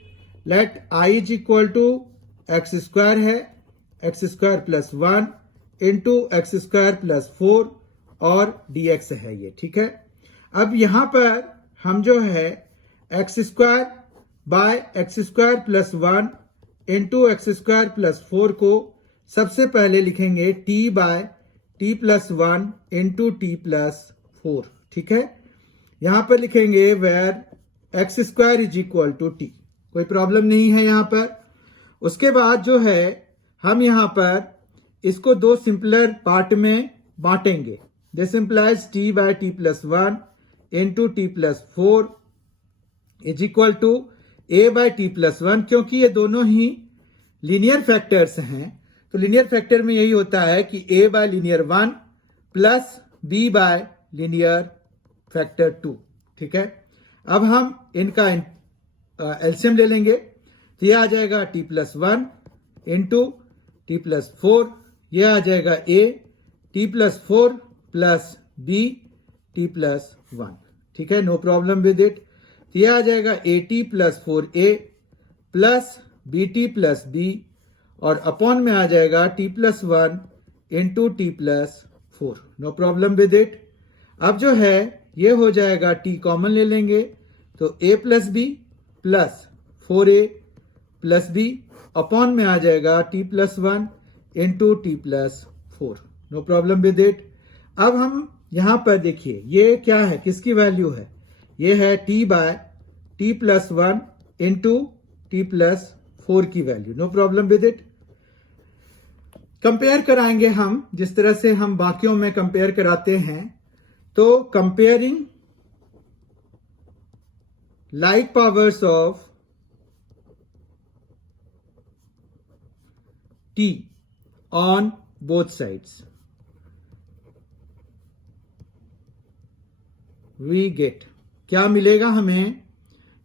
Let I is equal to x square है, x square plus 1 into x square plus 4 और dx है ये। ठीक है, अब यहां पर हम जो है x square by x square plus 1 into x square plus 4 को सबसे पहले लिखेंगे t by t plus 1 into t plus 4। ठीक है, यहां पर लिखेंगे where x square is equal to t, कोई प्रॉब्लम नहीं है यहां पर। उसके बाद जो है हम यहां पर इसको दो सिंपलर पार्ट में बांटेंगे। This implies t by t plus 1 into t plus 4 is equal to a by t plus 1, क्योंकि ये दोनों ही लीनियर फैक्टर्स हैं। तो लीनियर फैक्टर में यही होता है कि a bye linear 1 plus b bye linear factor 2। ठीक है, अब हम इनका एलसीएम ले लेंगे, तो ये आ जाएगा t plus 1 into t plus 4, ये आ जाएगा a t plus 4 plus b t plus 1। ठीक है, नो प्रॉब्लम विद इट। तो ये आ जाएगा at plus 4a plus bt plus b और अपॉन में आ जाएगा t plus 1 into t plus 4। No problem with it. अब जो है ये हो जाएगा t कॉमन ले लेंगे, तो a plus b plus 4a plus b upon में आ जाएगा t plus 1 into t plus 4। No problem with it. अब हम यहां पर देखिए ये क्या है, किसकी वैल्यू है, ये है t by t plus 1 into t plus 4 की value. No problem with it. Compare कराएंगे हम जिस तरह से हम बाकियों में कंपेयर कराते हैं, तो comparing like powers of t on both sides we get, क्या मिलेगा हमें।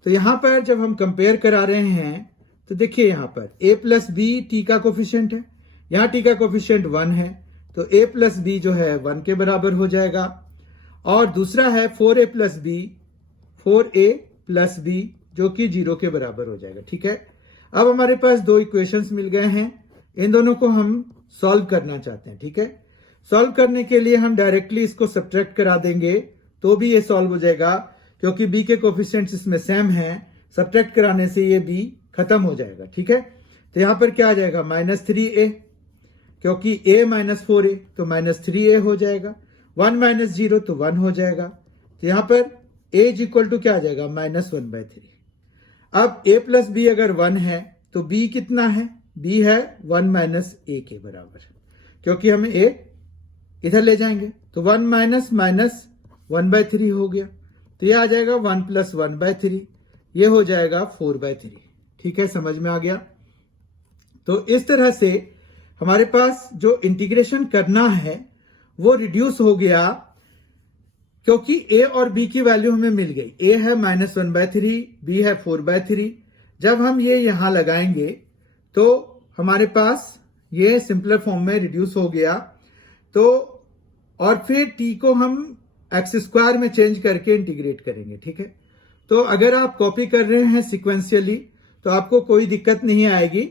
तो यहां पर जब हम कंपेयर करा रहे हैं तो देखिए यहां पर a प्लस बी टी का कोफिशिएंट है, यहां टी का कोफिशिएंट 1 है, तो a प्लस बी जो है 1 के बराबर हो जाएगा। और दूसरा है 4a plus B, 4a plus B जो कि 0 के बराबर हो जाएगा। ठीक है, अब हमारे पास दो इक्वेशंस मिल गए हैं, इन दोनों को हम सॉल्व करना चाहते हैं। ठीक है, सॉल्व करने के लिए हम डायरेक्टली इसको सब्ट्रैक्ट करा देंगे तो भी ये सॉल्व हो जाएगा, क्योंकि b के कोफिशिएंट्स इसमें सेम हैं। सब्ट्रैक्ट कराने से ये b खत्म हो जाएगा। ठीक है, तो यहां पर क्या आ जाएगा -3a, क्योंकि a माइनस 4a तो -3a हो जाएगा, 1 माइनस 0 तो 1 हो जाएगा। तो यहां पर a इज इक्वल टू क्या आ जाएगा -1/3। अब a प्लस बी अगर 1 है तो b कितना है, b है 1 माइनस a के बराबर, क्योंकि हमें a इधर ले जाएंगे तो 1 माइनस माइनस 1/3 हो गया, तो ये आ जाएगा 1 प्लस 1/3, ये हो जाएगा 4/3। ठीक है, समझ में आ गया। तो इस तरह से हमारे पास जो इंटीग्रेशन करना है वो रिड्यूस हो गया, क्योंकि a और b की वैल्यू हमें मिल गई। a है -1/3, b है 4/3। जब हम ये यहां लगाएंगे तो हमारे पास ये सिंपलर फॉर्म में रिड्यूस हो गया। तो और फिर टी को हम एक्स स्क्वायर में चेंज करके इंटीग्रेट करेंगे, ठीक है। तो अगर आप कॉपी कर रहे हैं सिक्वेंशियली तो आपको कोई दिक्कत नहीं आएगी।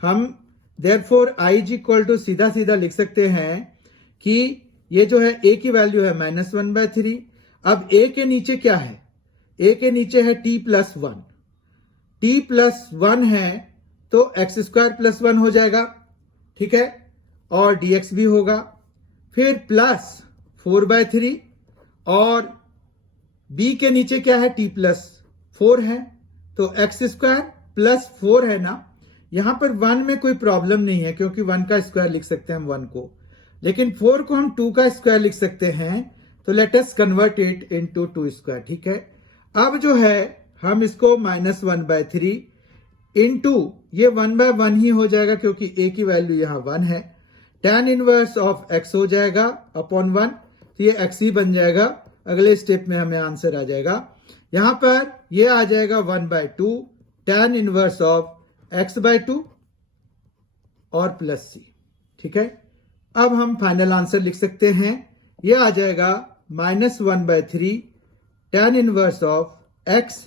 हम therefore i is equal to सीधा सीधा लिख सकते हैं कि ये जो है a की वैल्यू है -1/3। अब a के नीचे क्या है, a के नीचे है t प्लस 1। t प्लस 1 है तो एक्स स्क्वायर प्लस 1 हो जाएगा, ठीक है, और dx भी होगा। फिर प्लस 4/3 और b के नीचे क्या है, t प्लस 4 है तो एक्स स्क्वायर प्लस 4 है ना। यहां पर 1 में कोई प्रॉब्लम नहीं है क्योंकि 1 का स्क्वायर लिख सकते हैं हम 1 को, लेकिन 4 को हम 2 का स्क्वायर लिख सकते हैं। तो let us convert it into 2 square, ठीक है। अब जो है हम इसको -1/3 इंटू ये 1/1 ही हो जाएगा क्योंकि a की वैल्यू यहां 1 है। tan इनवर्स ऑफ x हो जाएगा अपॉन 1, तो ये x ही बन जाएगा। अगले स्टेप में हमें आंसर आ जाएगा। यहां पर ये आ जाएगा 1/2 tan इनवर्स ऑफ x/2 और प्लस c, ठीक है। अब हम फाइनल आंसर लिख सकते हैं, ये आ जाएगा -1/3 tan inverse of x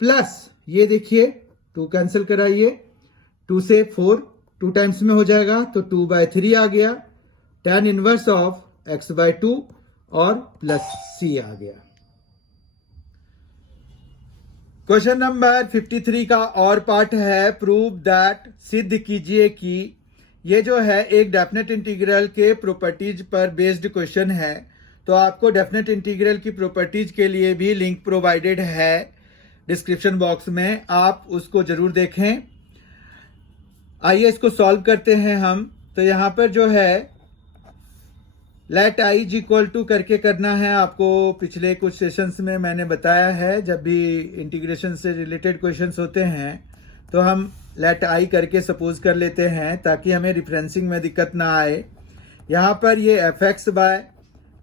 plus, ये देखिए 2 कैंसिल कराइए, 2 से 4 2 टाइम्स में हो जाएगा तो 2/3 आ गया, tan इनवर्स ऑफ x/2 और प्लस c आ गया। क्वेश्चन नंबर 53 का और पार्ट है प्रूव दैट, सिद्ध कीजिए कि। ये जो है एक डेफिनेट इंटीग्रल के प्रॉपर्टीज पर बेस्ड क्वेश्चन है, तो आपको डेफिनेट इंटीग्रल की प्रॉपर्टीज के लिए भी लिंक प्रोवाइडेड है डिस्क्रिप्शन बॉक्स में, आप उसको जरूर देखें। आइए इसको सॉल्व करते हैं हम। तो यहाँ पर जो है let I is equal to करके करना है आपको। पिछले कुछ सेशंस में मैंने बताया है, जब भी इंटीग्रेशन से रिलेटेड क्वेश्चंस होते हैं तो हम लेट आई करके सपोज कर लेते हैं ताकि हमें रिफरेंसिंग में दिक्कत ना आए। यहाँ पर ये f x by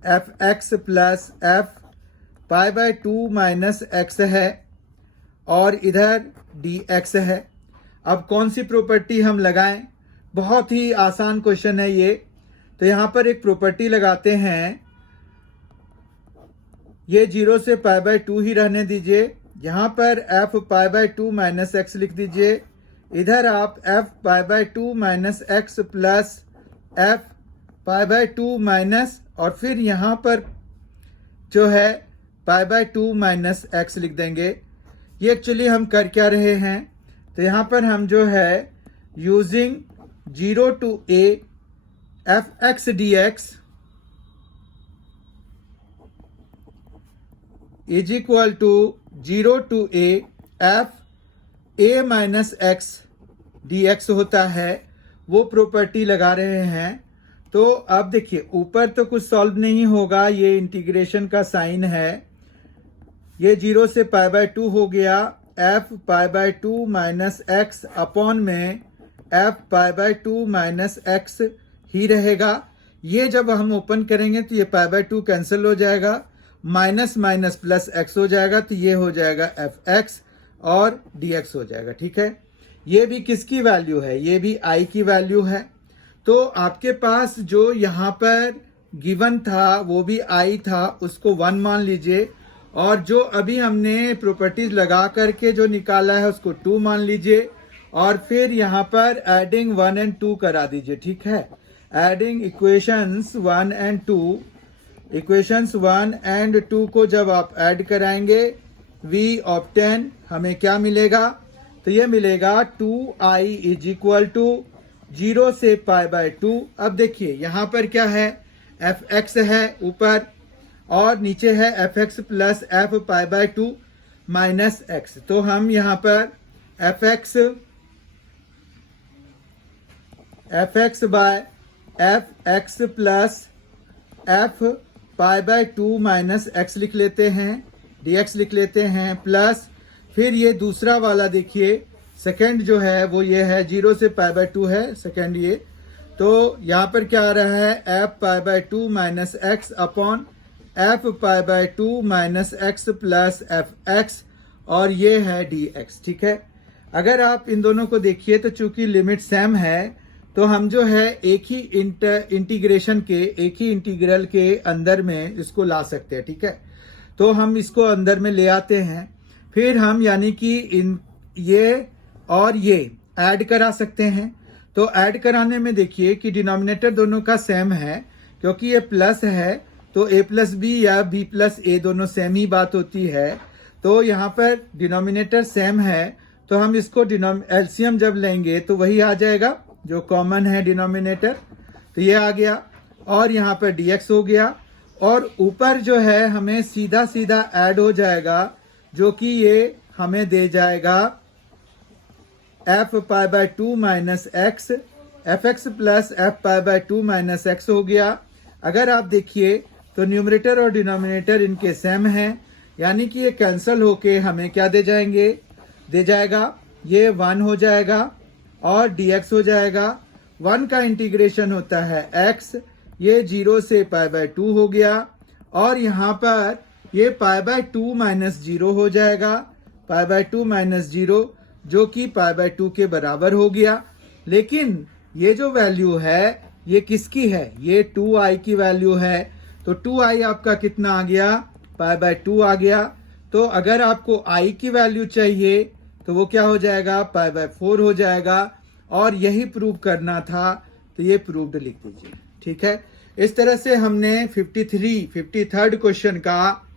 f x plus f π/2 minus x है और इधर डी एक्स है। अब कौन सी प्रॉपर्टी हम लगाएं, बहुत ही आसान क्वेश्चन है ये। तो यहां पर एक प्रॉपर्टी लगाते हैं, ये 0 से π/2 ही रहने दीजिए। यहां पर f π/2 माइनस एक्स लिख दीजिए, इधर आप f π/2 minus x plus f π/2 minus, और फिर यहां पर जो है π/2 माइनस एक्स लिख देंगे। ये एक्चुअली हम कर क्या रहे हैं, तो यहां पर हम जो है using 0 to a f x d x is equal to 0 to a f a minus x d x होता है, वो प्रॉपर्टी लगा रहे हैं। तो अब देखिए ऊपर तो कुछ सॉल्व नहीं होगा, ये इंटीग्रेशन का साइन है। ये 0 से π/2 हो गया, एफ π/2 माइनस एक्स अपॉन में एफ π/2 माइनस एक्स ही रहेगा। ये जब हम ओपन करेंगे तो ये π/2 कैंसिल हो जाएगा, माइनस माइनस प्लस एक्स हो जाएगा, तो ये हो जाएगा एफ एक्स और डी एक्स हो जाएगा, ठीक है। ये भी किसकी वैल्यू है, ये भी आई की वैल्यू है। तो आपके पास जो यहाँ पर गिवन था वो भी आई था, उसको 1 मान लीजिए, और जो अभी हमने प्रॉपर्टीज लगा करके जो निकाला है उसको 2 मान लीजिए, और फिर यहाँ पर एडिंग 1 and 2 करा दीजिए, ठीक है। Adding equations 1 and 2, equations 1 and 2 को जब आप ऐड कराएंगे वी ऑब्टेन, हमें क्या मिलेगा, तो ये मिलेगा 2i इज इक्वल टू 0 से π/2। अब देखिए यहाँ पर क्या है, एफ एक्स है ऊपर और नीचे है f x plus f π/2 minus x. तो हम यहाँ पर f x by f x plus f π/2 minus x लिख लेते हैं, डी एक्स लिख लेते हैं, प्लस फिर ये दूसरा वाला देखिए सेकंड जो है वो ये है 0 से π/2 है सेकंड ये। तो यहाँ पर क्या आ रहा है, f π/2 minus x upon f π/2 minus x plus f x, और ये है डी एक्स, ठीक है। अगर आप इन दोनों को देखिए तो चूंकि लिमिट सेम है तो हम जो है एक ही इंटीग्रेशन के, एक ही इंटीग्रल के अंदर में इसको ला सकते हैं, ठीक है। तो हम इसको अंदर में ले आते हैं, फिर हम यानी कि ये और ये ऐड करा सकते हैं। तो ऐड कराने में देखिए कि डिनोमिनेटर दोनों का सेम है, क्योंकि ये प्लस है तो a प्लस बी या b प्लस ए दोनों सेम ही बात होती है। तो यहाँ पर डिनोमिनेटर सेम है, तो हम इसको एलसीएम जब लेंगे तो वही आ जाएगा जो कॉमन है डिनोमिनेटर, तो ये आ गया और यहाँ पर dx हो गया, और ऊपर जो है हमें सीधा सीधा ऐड हो जाएगा, जो कि ये हमें दे जाएगा f pi by 2 minus x, F x plus F pi by 2 minus x हो गया। अगर आप देखिए तो न्यूमरेटर और डिनोमिनेटर इनके सेम हैं, यानी कि ये कैंसिल होके हमें क्या दे जाएगा, ये 1 हो जाएगा और dx हो जाएगा। 1 का इंटीग्रेशन होता है x, ये 0 से पाई बाय 2 हो गया, और यहाँ पर ये पाई बाय 2 माइनस 0 हो जाएगा, पाई बाय 2 माइनस 0, जो कि पाई बाय 2 के बराबर हो गया। लेकिन ये जो वैल्यू है ये किसकी है, ये 2i की वैल्यू है, तो 2i आपका कितना आ गया, पाई बाय 2 आ गया। तो अगर आपको i की वैल्यू चाहिए तो वो क्या हो जाएगा, पाई बाय 4 हो जाएगा, और यही प्रूव करना था, तो ये प्रूव्ड लिख दीजिए, ठीक है। इस तरह से हमने 53rd क्वेश्चन का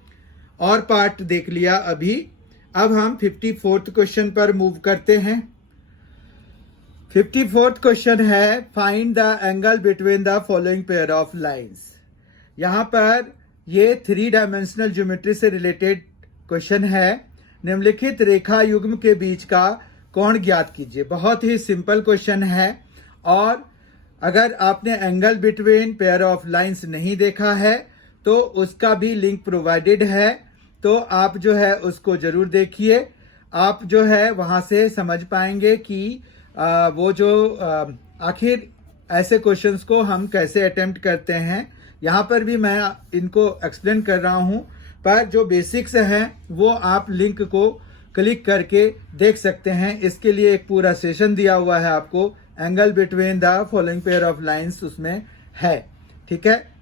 और पार्ट देख लिया अभी। अब हम 54th क्वेश्चन पर मूव करते हैं। 54th क्वेश्चन है find the angle between the following pair of lines. यहाँ पर ये 3 डायमेंशनल ज्योमेट्री से रिलेटेड क्वेश्चन है। निम्नलिखित रेखा युग्म के बीच का कोण ज्ञात कीजिए। बहुत ही सिंपल क्वेश्चन है, और अगर आपने angle between pair of lines नहीं देखा है तो उसका भी लिंक प्रोवाइडेड है, तो आप जो है उसको जरूर देखिए। आप जो है वहां से समझ पाएंगे कि वो जो आखिर ऐसे क्वेश्चंस को हम कैसे अटेम्प्ट करते हैं। यहाँ पर भी मैं इनको एक्सप्लेन कर रहा हूँ, पर जो बेसिक्स हैं वो आप लिंक को क्लिक करके देख सकते हैं। इसके लिए एक पूरा सेशन दिया हुआ है आपको, angle between the following pair of lines उसमें है, ठीक है।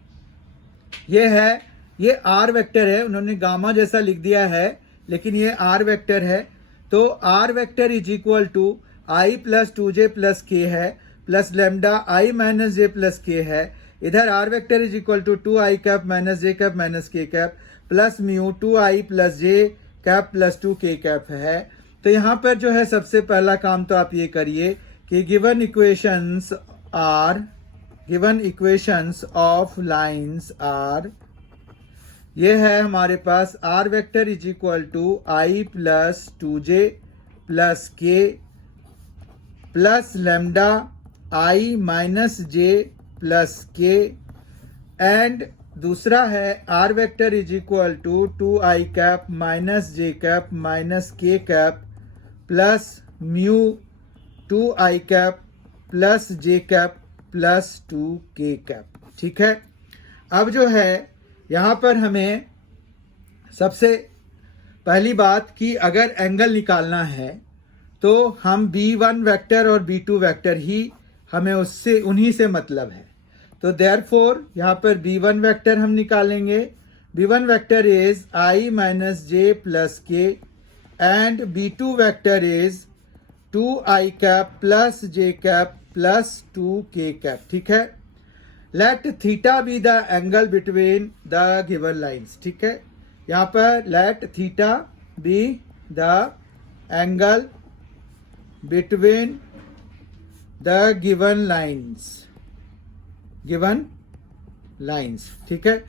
ये है, ये आर वेक्टर है, उन्होंने गामा जैसा लिख दिया है लेकिन ये आर वेक्टर है। तो r vector is equal to i plus 2j plus k है, plus lambda i minus j plus k है। इधर r vector is equal to 2i cap minus j cap minus k cap plus mu 2i plus j cap plus 2k cap है। तो यहाँ पर जो है सबसे पहला काम तो आप ये करिए कि given equations of lines are, ये है हमारे पास r vector is equal to i plus 2j plus k plus lambda i minus j plus k, and दूसरा है r vector is equal to 2i cap minus j cap minus k cap plus mu 2i cap plus j cap plus 2k cap, ठीक है। अब जो है यहाँ पर हमें सबसे पहली बात कि अगर एंगल निकालना है तो हम b1 वेक्टर और b2 वेक्टर ही हमें उससे उन्हीं से मतलब है। तो देयरफॉर यहाँ पर b1 वेक्टर हम निकालेंगे। b1 vector is i minus j plus k, and b2 vector is 2i cap plus j cap plus 2k cap, ठीक है। Let theta be the angle between the given lines, ठीक है। यहाँ पर let theta be the angle between the given lines, ठीक है।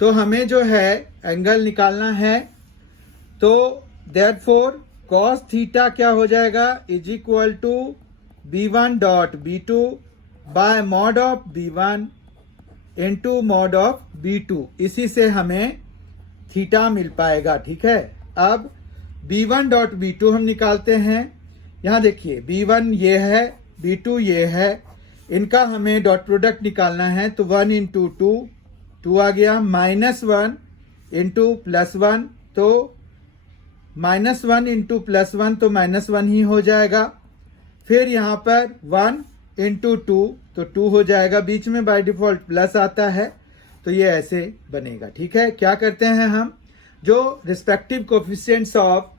तो हमें जो है एंगल निकालना है, तो देयरफॉर cos थीटा क्या हो जाएगा, is equal to b1 dot b2 by mod of b1 into mod of b2। इसी से हमें थीटा मिल पाएगा, ठीक है। अब b1 डॉट b2 हम निकालते हैं। यहाँ देखिए b1 ये है, b2 ये है, इनका हमें डॉट प्रोडक्ट निकालना है। तो 1 इंटू 2 आ गया, -1 इंटू +1, तो -1 इंटू +1 तो -1 ही हो जाएगा। फिर यहाँ पर 1 इंटू 2, तो 2 हो जाएगा, बीच में बाय डिफॉल्ट प्लस आता है, तो ये ऐसे बनेगा। ठीक है, क्या करते हैं हम, जो respective coefficients of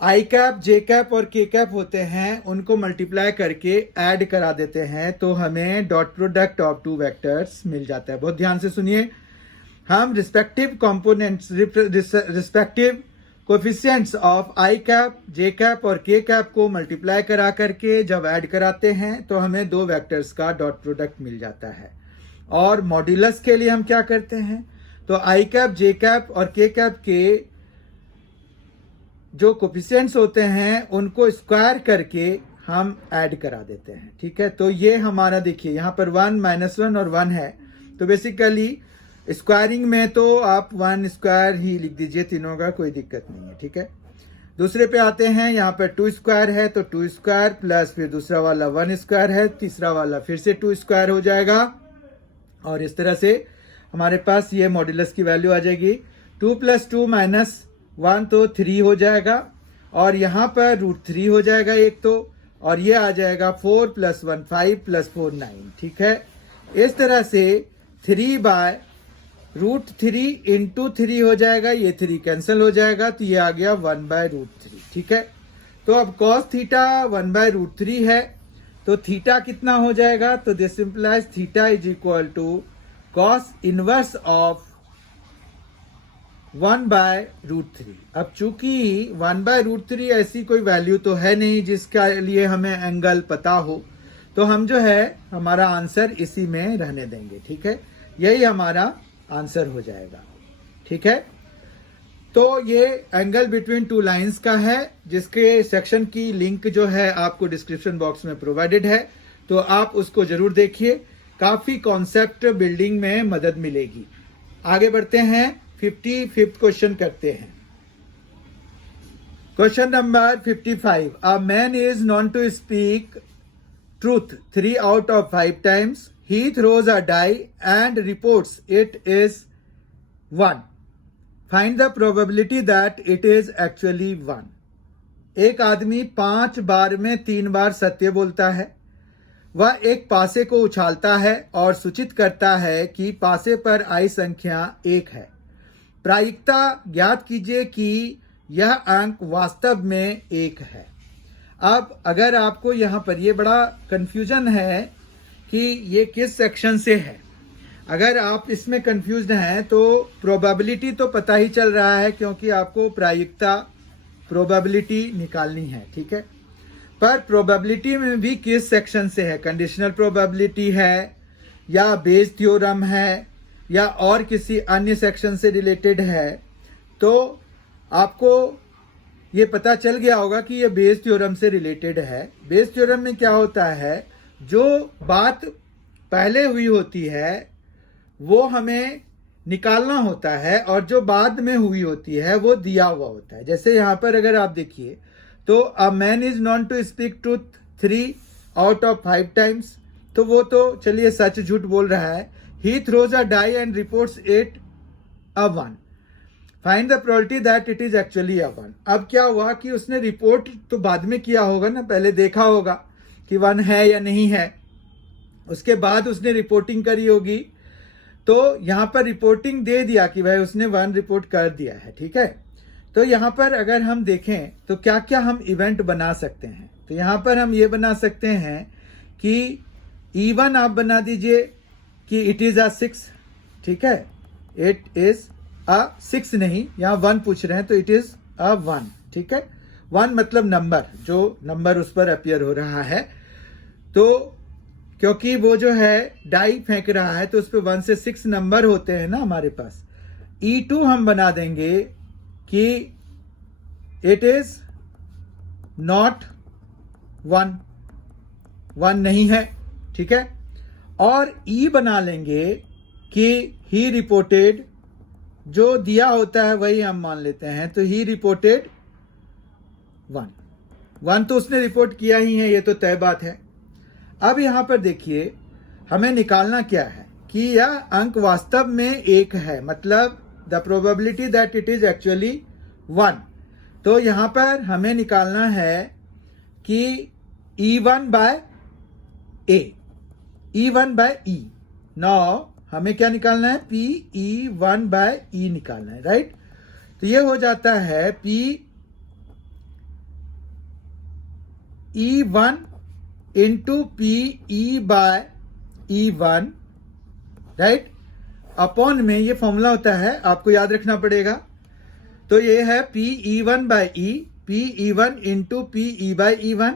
i cap, j cap और के कैप होते हैं उनको मल्टीप्लाई करके ऐड करा देते हैं, तो हमें dot product of two vectors मिल जाता है। बहुत ध्यान से सुनिए, हम respective components, respective coefficients of i cap, j cap और के कैप को मल्टीप्लाई करा करके जब ऐड कराते हैं तो हमें दो वेक्टर्स का डॉट प्रोडक्ट मिल जाता है। और मॉड्यूलस के लिए हम क्या करते हैं, तो आई कैप, जे कैप और के कैप के जो कोफिशिएंट्स होते हैं उनको स्क्वायर करके हम ऐड करा देते हैं। ठीक है, तो ये हमारा देखिए यहाँ पर 1, -1 और 1 है, तो बेसिकली स्क्वायरिंग में तो आप 1 स्क्वायर ही लिख दीजिए, तीनों का कोई दिक्कत नहीं है। ठीक है, दूसरे पे आते हैं, यहाँ पर 2 स्क्वायर है तो 2 स्क्वायर प्लस फिर दूसरा वाला 1 स्क्वायर है, तीसरा वाला फिर से 2 स्क्वायर हो जाएगा, और इस तरह से हमारे पास ये मॉड्यूलस की वैल्यू आ जाएगी। 2 + 2 - 1 तो 3 हो जाएगा, और यहाँ पर √3 हो जाएगा एक तो, और ये आ जाएगा 4 + 1 5 + 4 9। ठीक है, इस तरह से 3/√3 इंटू 3 हो जाएगा, ये 3 कैंसिल हो जाएगा, तो ये आ गया 1/√3। ठीक है, तो अब cos थीटा 1/√3 है, तो थीटा कितना हो जाएगा, तो this implies theta is equal to cos inverse of 1/√3। अब चूंकि 1/√3 ऐसी कोई वैल्यू तो है नहीं जिसका लिए हमें एंगल पता हो, तो हम जो है हमारा आंसर इसी में रहने देंगे। ठीक है, यही हमारा आंसर हो जाएगा। ठीक है, तो ये एंगल बिटवीन टू लाइंस का है, जिसके सेक्शन की लिंक जो है आपको डिस्क्रिप्शन बॉक्स में प्रोवाइडेड है, तो आप उसको जरूर देखिए, काफी कॉन्सेप्ट बिल्डिंग में मदद मिलेगी। आगे बढ़ते हैं, 55th क्वेश्चन करते हैं। Question number 55, a man is known to speak truth 3 out of 5 times. He throws a die and reports it is 1. Find the probability that it is actually 1. एक आदमी 5 बार में 3 बार सत्य बोलता है। वह एक पासे को उछालता है और सूचित करता है कि पासे पर आई संख्या 1 है। प्रायिकता ज्ञात कीजिए कि यह अंक वास्तव में 1 है। अब अगर आपको यहाँ पर ये बड़ा कंफ्यूजन है कि ये किस सेक्शन से है, अगर आप इसमें कंफ्यूज्ड हैं तो प्रोबेबिलिटी तो पता ही चल रहा है, क्योंकि आपको प्रायिकता प्रोबेबिलिटी निकालनी है। ठीक है, पर प्रोबेबिलिटी में भी किस सेक्शन से है, कंडीशनल प्रोबेबिलिटी है या बेस थ्योरम है या और किसी अन्य सेक्शन से रिलेटेड है, तो आपको ये पता चल गया होगा कि ये बेस थ्योरम से रिलेटेड है। बेस थ्योरम में क्या होता है, जो बात पहले हुई होती है वो हमें निकालना होता है, और जो बाद में हुई होती है वो दिया हुआ होता है। जैसे यहाँ पर अगर आप देखिए, तो a man is known to speak truth 3 out of 5 times, तो वो तो चलिए सच झूठ बोल रहा है। He throws a die and reports it a 1. Find the probability that it is actually a 1. अब क्या हुआ कि उसने रिपोर्ट तो बाद में किया होगा ना, पहले देखा होगा कि 1 है या नहीं है, उसके बाद उसने रिपोर्टिंग करी होगी, तो यहां पर रिपोर्टिंग दे दिया कि भाई उसने 1 रिपोर्ट कर दिया है। ठीक है, तो यहां पर अगर हम देखें तो क्या क्या हम इवेंट बना सकते हैं, तो यहां पर हम ये बना सकते हैं कि E1 आप बना दीजिए कि इट इज अ 6। ठीक है, इट इज अ 6 नहीं, यहां 1 पूछ रहे हैं तो इट इज अ 1। ठीक है, 1 मतलब नंबर, जो नंबर उस पर अपीयर हो रहा है, तो क्योंकि वो जो है डाई फेंक रहा है तो उस पर 1 से 6 नंबर होते हैं ना हमारे पास। E2 हम बना देंगे कि इट इज नॉट 1 नहीं है। ठीक है, और E बना लेंगे कि ही रिपोर्टेड, जो दिया होता है वही हम मान लेते हैं, तो ही रिपोर्टेड 1 तो उसने रिपोर्ट किया ही है, ये तो तय बात है। अब यहां पर देखिए, हमें निकालना क्या है कि यह अंक वास्तव में 1 है, मतलब the probability that it is actually 1। तो यहां पर हमें निकालना है कि E1/8 ए, E1 बाय E। नाउ हमें क्या निकालना है? PE1 बाय E निकालना है, राइट? तो ये हो जाता है PE1 into PE by E1, right? Upon में ये फॉर्मूला होता है, आपको याद रखना पड़ेगा। तो ये है PE1 by E, PE1 into PE by E1,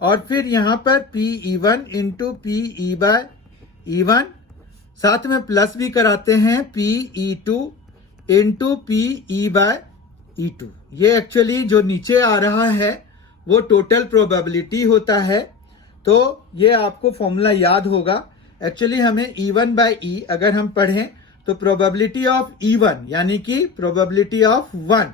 और फिर यहां पर PE1 into PE by E1, साथ में प्लस भी कराते हैं PE2 into PE bye E2। ये एक्चुअली जो नीचे आ रहा है वो टोटल प्रोबेबिलिटी होता है। तो ये आपको फॉर्मूला याद होगा। एक्चुअली हमें E1 बाय E अगर हम पढ़ें तो प्रोबेबिलिटी ऑफ E1 यानी कि probability of 1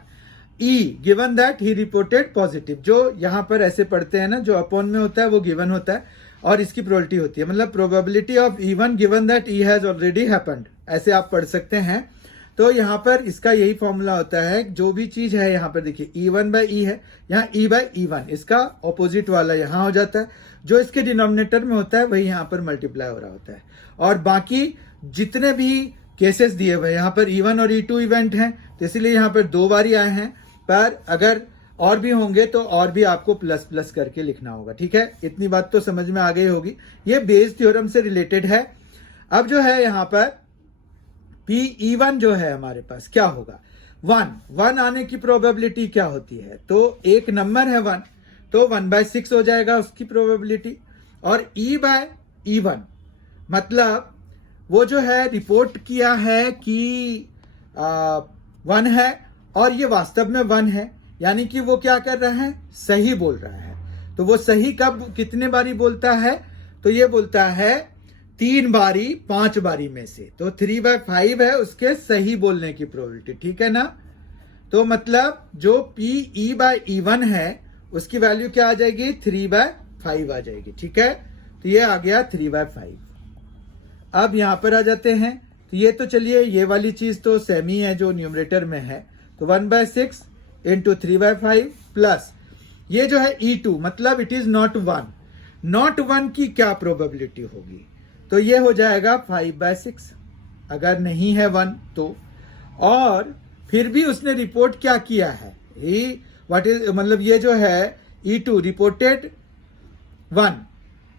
E given that he reported positive, जो यहां पर ऐसे पढ़ते हैं ना, जो अपॉन में होता है वो गिवन होता है और इसकी प्रोबेबिलिटी होती है, मतलब probability of E1 given that E has already happened, ऐसे आप पढ़ सकते हैं। तो यहाँ पर इसका यही फॉर्मूला होता है। जो भी चीज है यहाँ पर देखिए E1 बाय E है, यहाँ E बाय E1, इसका ऑपोजिट वाला यहाँ हो जाता है। जो इसके डिनोमिनेटर में होता है वही यहाँ पर मल्टीप्लाई हो रहा होता है। और बाकी जितने भी केसेस दिए हुए यहाँ पर E1 और E2 इवेंट हैं, तो इसीलिए यहाँ पर 2 बार ही आए हैं। पर अगर और भी होंगे तो और भी आपको प्लस प्लस करके लिखना होगा, ठीक है? इतनी बात तो समझ में आ गई होगी। ये बेस थ्योरम से रिलेटेड है। अब जो है यहाँ पर PE1 जो है हमारे पास क्या होगा? 1 आने की प्रोबेबिलिटी क्या होती है? तो एक नंबर है 1, तो 1/6 हो जाएगा उसकी प्रोबेबिलिटी। और E बाय E1 मतलब वो जो है रिपोर्ट किया है कि 1 है और ये वास्तव में 1 है, यानी कि वो क्या कर रहा है? सही बोल रहा है। तो वो सही कब कितने बारी बोलता है? तो ये बोलता है 3 बारी 5 बारी में से। तो 3/5 है उसके सही बोलने की प्रोबेबिलिटी, ठीक है ना? तो मतलब जो PE बाय E1 है उसकी वैल्यू क्या आ जाएगी? 3/5 आ जाएगी, ठीक है? तो ये आ गया 3/5। अब यहां पर आ जाते हैं। तो ये तो चलिए ये वाली चीज तो सेम ही है जो न्यूमरेटर में है। तो 1/6 इंटू 3/5 प्लस ये जो है E2 मतलब इट इज नॉट 1। नॉट 1 की क्या प्रोबेबिलिटी होगी? तो ये हो जाएगा 5/6 अगर नहीं है 1 तो। और फिर भी उसने रिपोर्ट क्या किया है? व्हाट इज मतलब ये जो है E2 रिपोर्टेड 1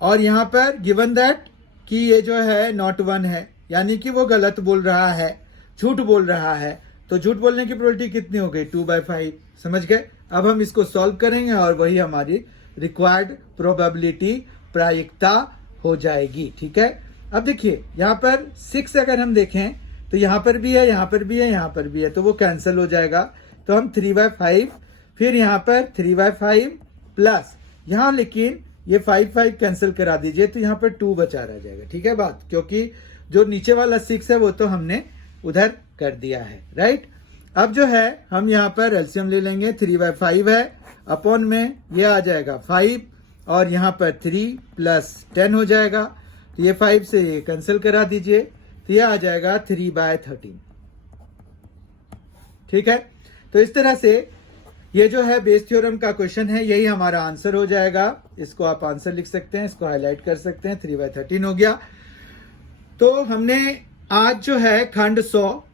और यहां पर गिवन दैट कि ये जो है नॉट 1 है, यानी कि वो गलत बोल रहा है, झूठ बोल रहा है। तो झूठ बोलने की प्रोबेबिलिटी कितनी हो गई? 2/5। समझ गए? अब हम इसको सॉल्व करेंगे और वही हमारी रिक्वायर्ड प्रोबेबिलिटी प्रायिकता हो जाएगी, ठीक है? अब देखिए यहां पर 6 अगर हम देखें तो यहां पर भी है, यहां पर भी है, यहां पर भी है, तो वो कैंसिल हो जाएगा। तो हम 3/5 फिर यहां पर 3/5 प्लस यहां, लेकिन ये 5 कैंसिल करा दीजिए तो यहां पर 2 बचा रह जाएगा, ठीक है बात? क्योंकि जो नीचे वाला 6 है वो तो हमने उधर कर दिया है, राइट? अब जो है हम यहां पर एलसीएम ले लेंगे। 3/5 है, अपॉन में ये आ जाएगा 5 और यहां पर 3 प्लस 10 हो जाएगा। तो ये 5 से ये कैंसिल करा दीजिए तो ये आ जाएगा 3/13, ठीक है? तो इस तरह से ये जो है बेस थ्योरम का क्वेश्चन है, यही हमारा आंसर हो जाएगा। इसको आप आंसर लिख सकते हैं, इसको हाईलाइट कर सकते हैं। 3/13 हो गया। तो हमने आज जो है खंड 100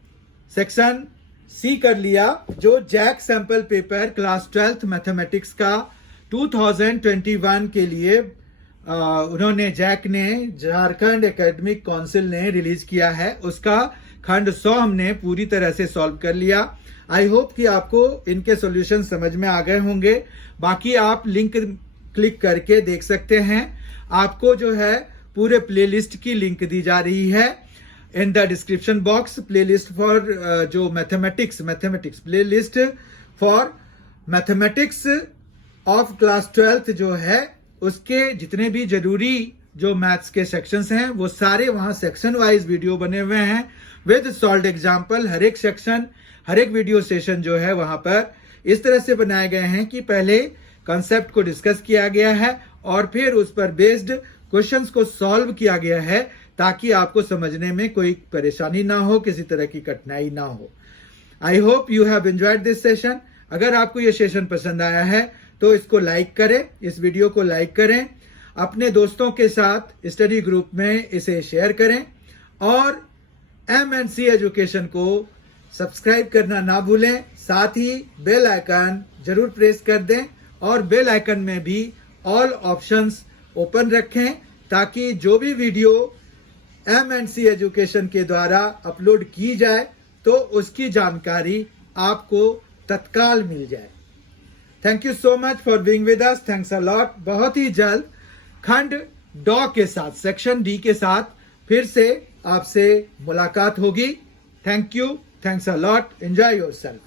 सेक्शन सी कर लिया, जो JAC sample paper class 12th mathematics का 2021 के लिए उन्होंने जैक ने झारखंड एकेडमिक काउंसिल ने रिलीज किया है। उसका खंड 100 हमने पूरी तरह से सॉल्व कर लिया। आई होप कि आपको इनके सॉल्यूशन समझ में आ गए होंगे। बाकी आप लिंक क्लिक करके देख सकते हैं। आपको जो है पूरे प्लेलिस्ट की लिंक दी जा रही है in the description box. Playlist for जो mathematics playlist for mathematics of class 12th जो है, उसके जितने भी जरूरी जो मैथ्स के सेक्शंस हैं वो सारे वहां सेक्शन वाइज वीडियो बने हुए हैं विद सॉल्व्ड एग्जांपल। हर एक सेक्शन, हर एक वीडियो सेशन जो है वहां पर इस तरह से बनाए गए हैं कि पहले कॉन्सेप्ट को डिस्कस किया गया है और फिर उस पर बेस्ड क्वेश्चंस को सॉल्व किया गया है, ताकि आपको समझने में कोई परेशानी ना हो, किसी तरह की कठिनाई ना हो। I hope you have enjoyed this session. अगर आपको ये सेशन पसंद आया है तो इसको लाइक करें, इस वीडियो को लाइक करें, अपने दोस्तों के साथ स्टडी ग्रुप में इसे शेयर करें और MNC एजुकेशन को सब्सक्राइब करना ना भूलें। साथ ही बेल आइकन जरूर प्रेस कर दें और बेल आइकन में भी ऑल ऑप्शंस ओपन रखें ताकि जो भी वीडियो MNC एजुकेशन के द्वारा अपलोड की जाए तो उसकी जानकारी आपको तत्काल मिल जाए। Thank you so much for being with us. Thanks a lot. बहुत ही जल्द खंड डॉ के साथ, सेक्शन डी के साथ फिर से आपसे मुलाकात होगी। Thank you, thanks a lot. Enjoy yourself.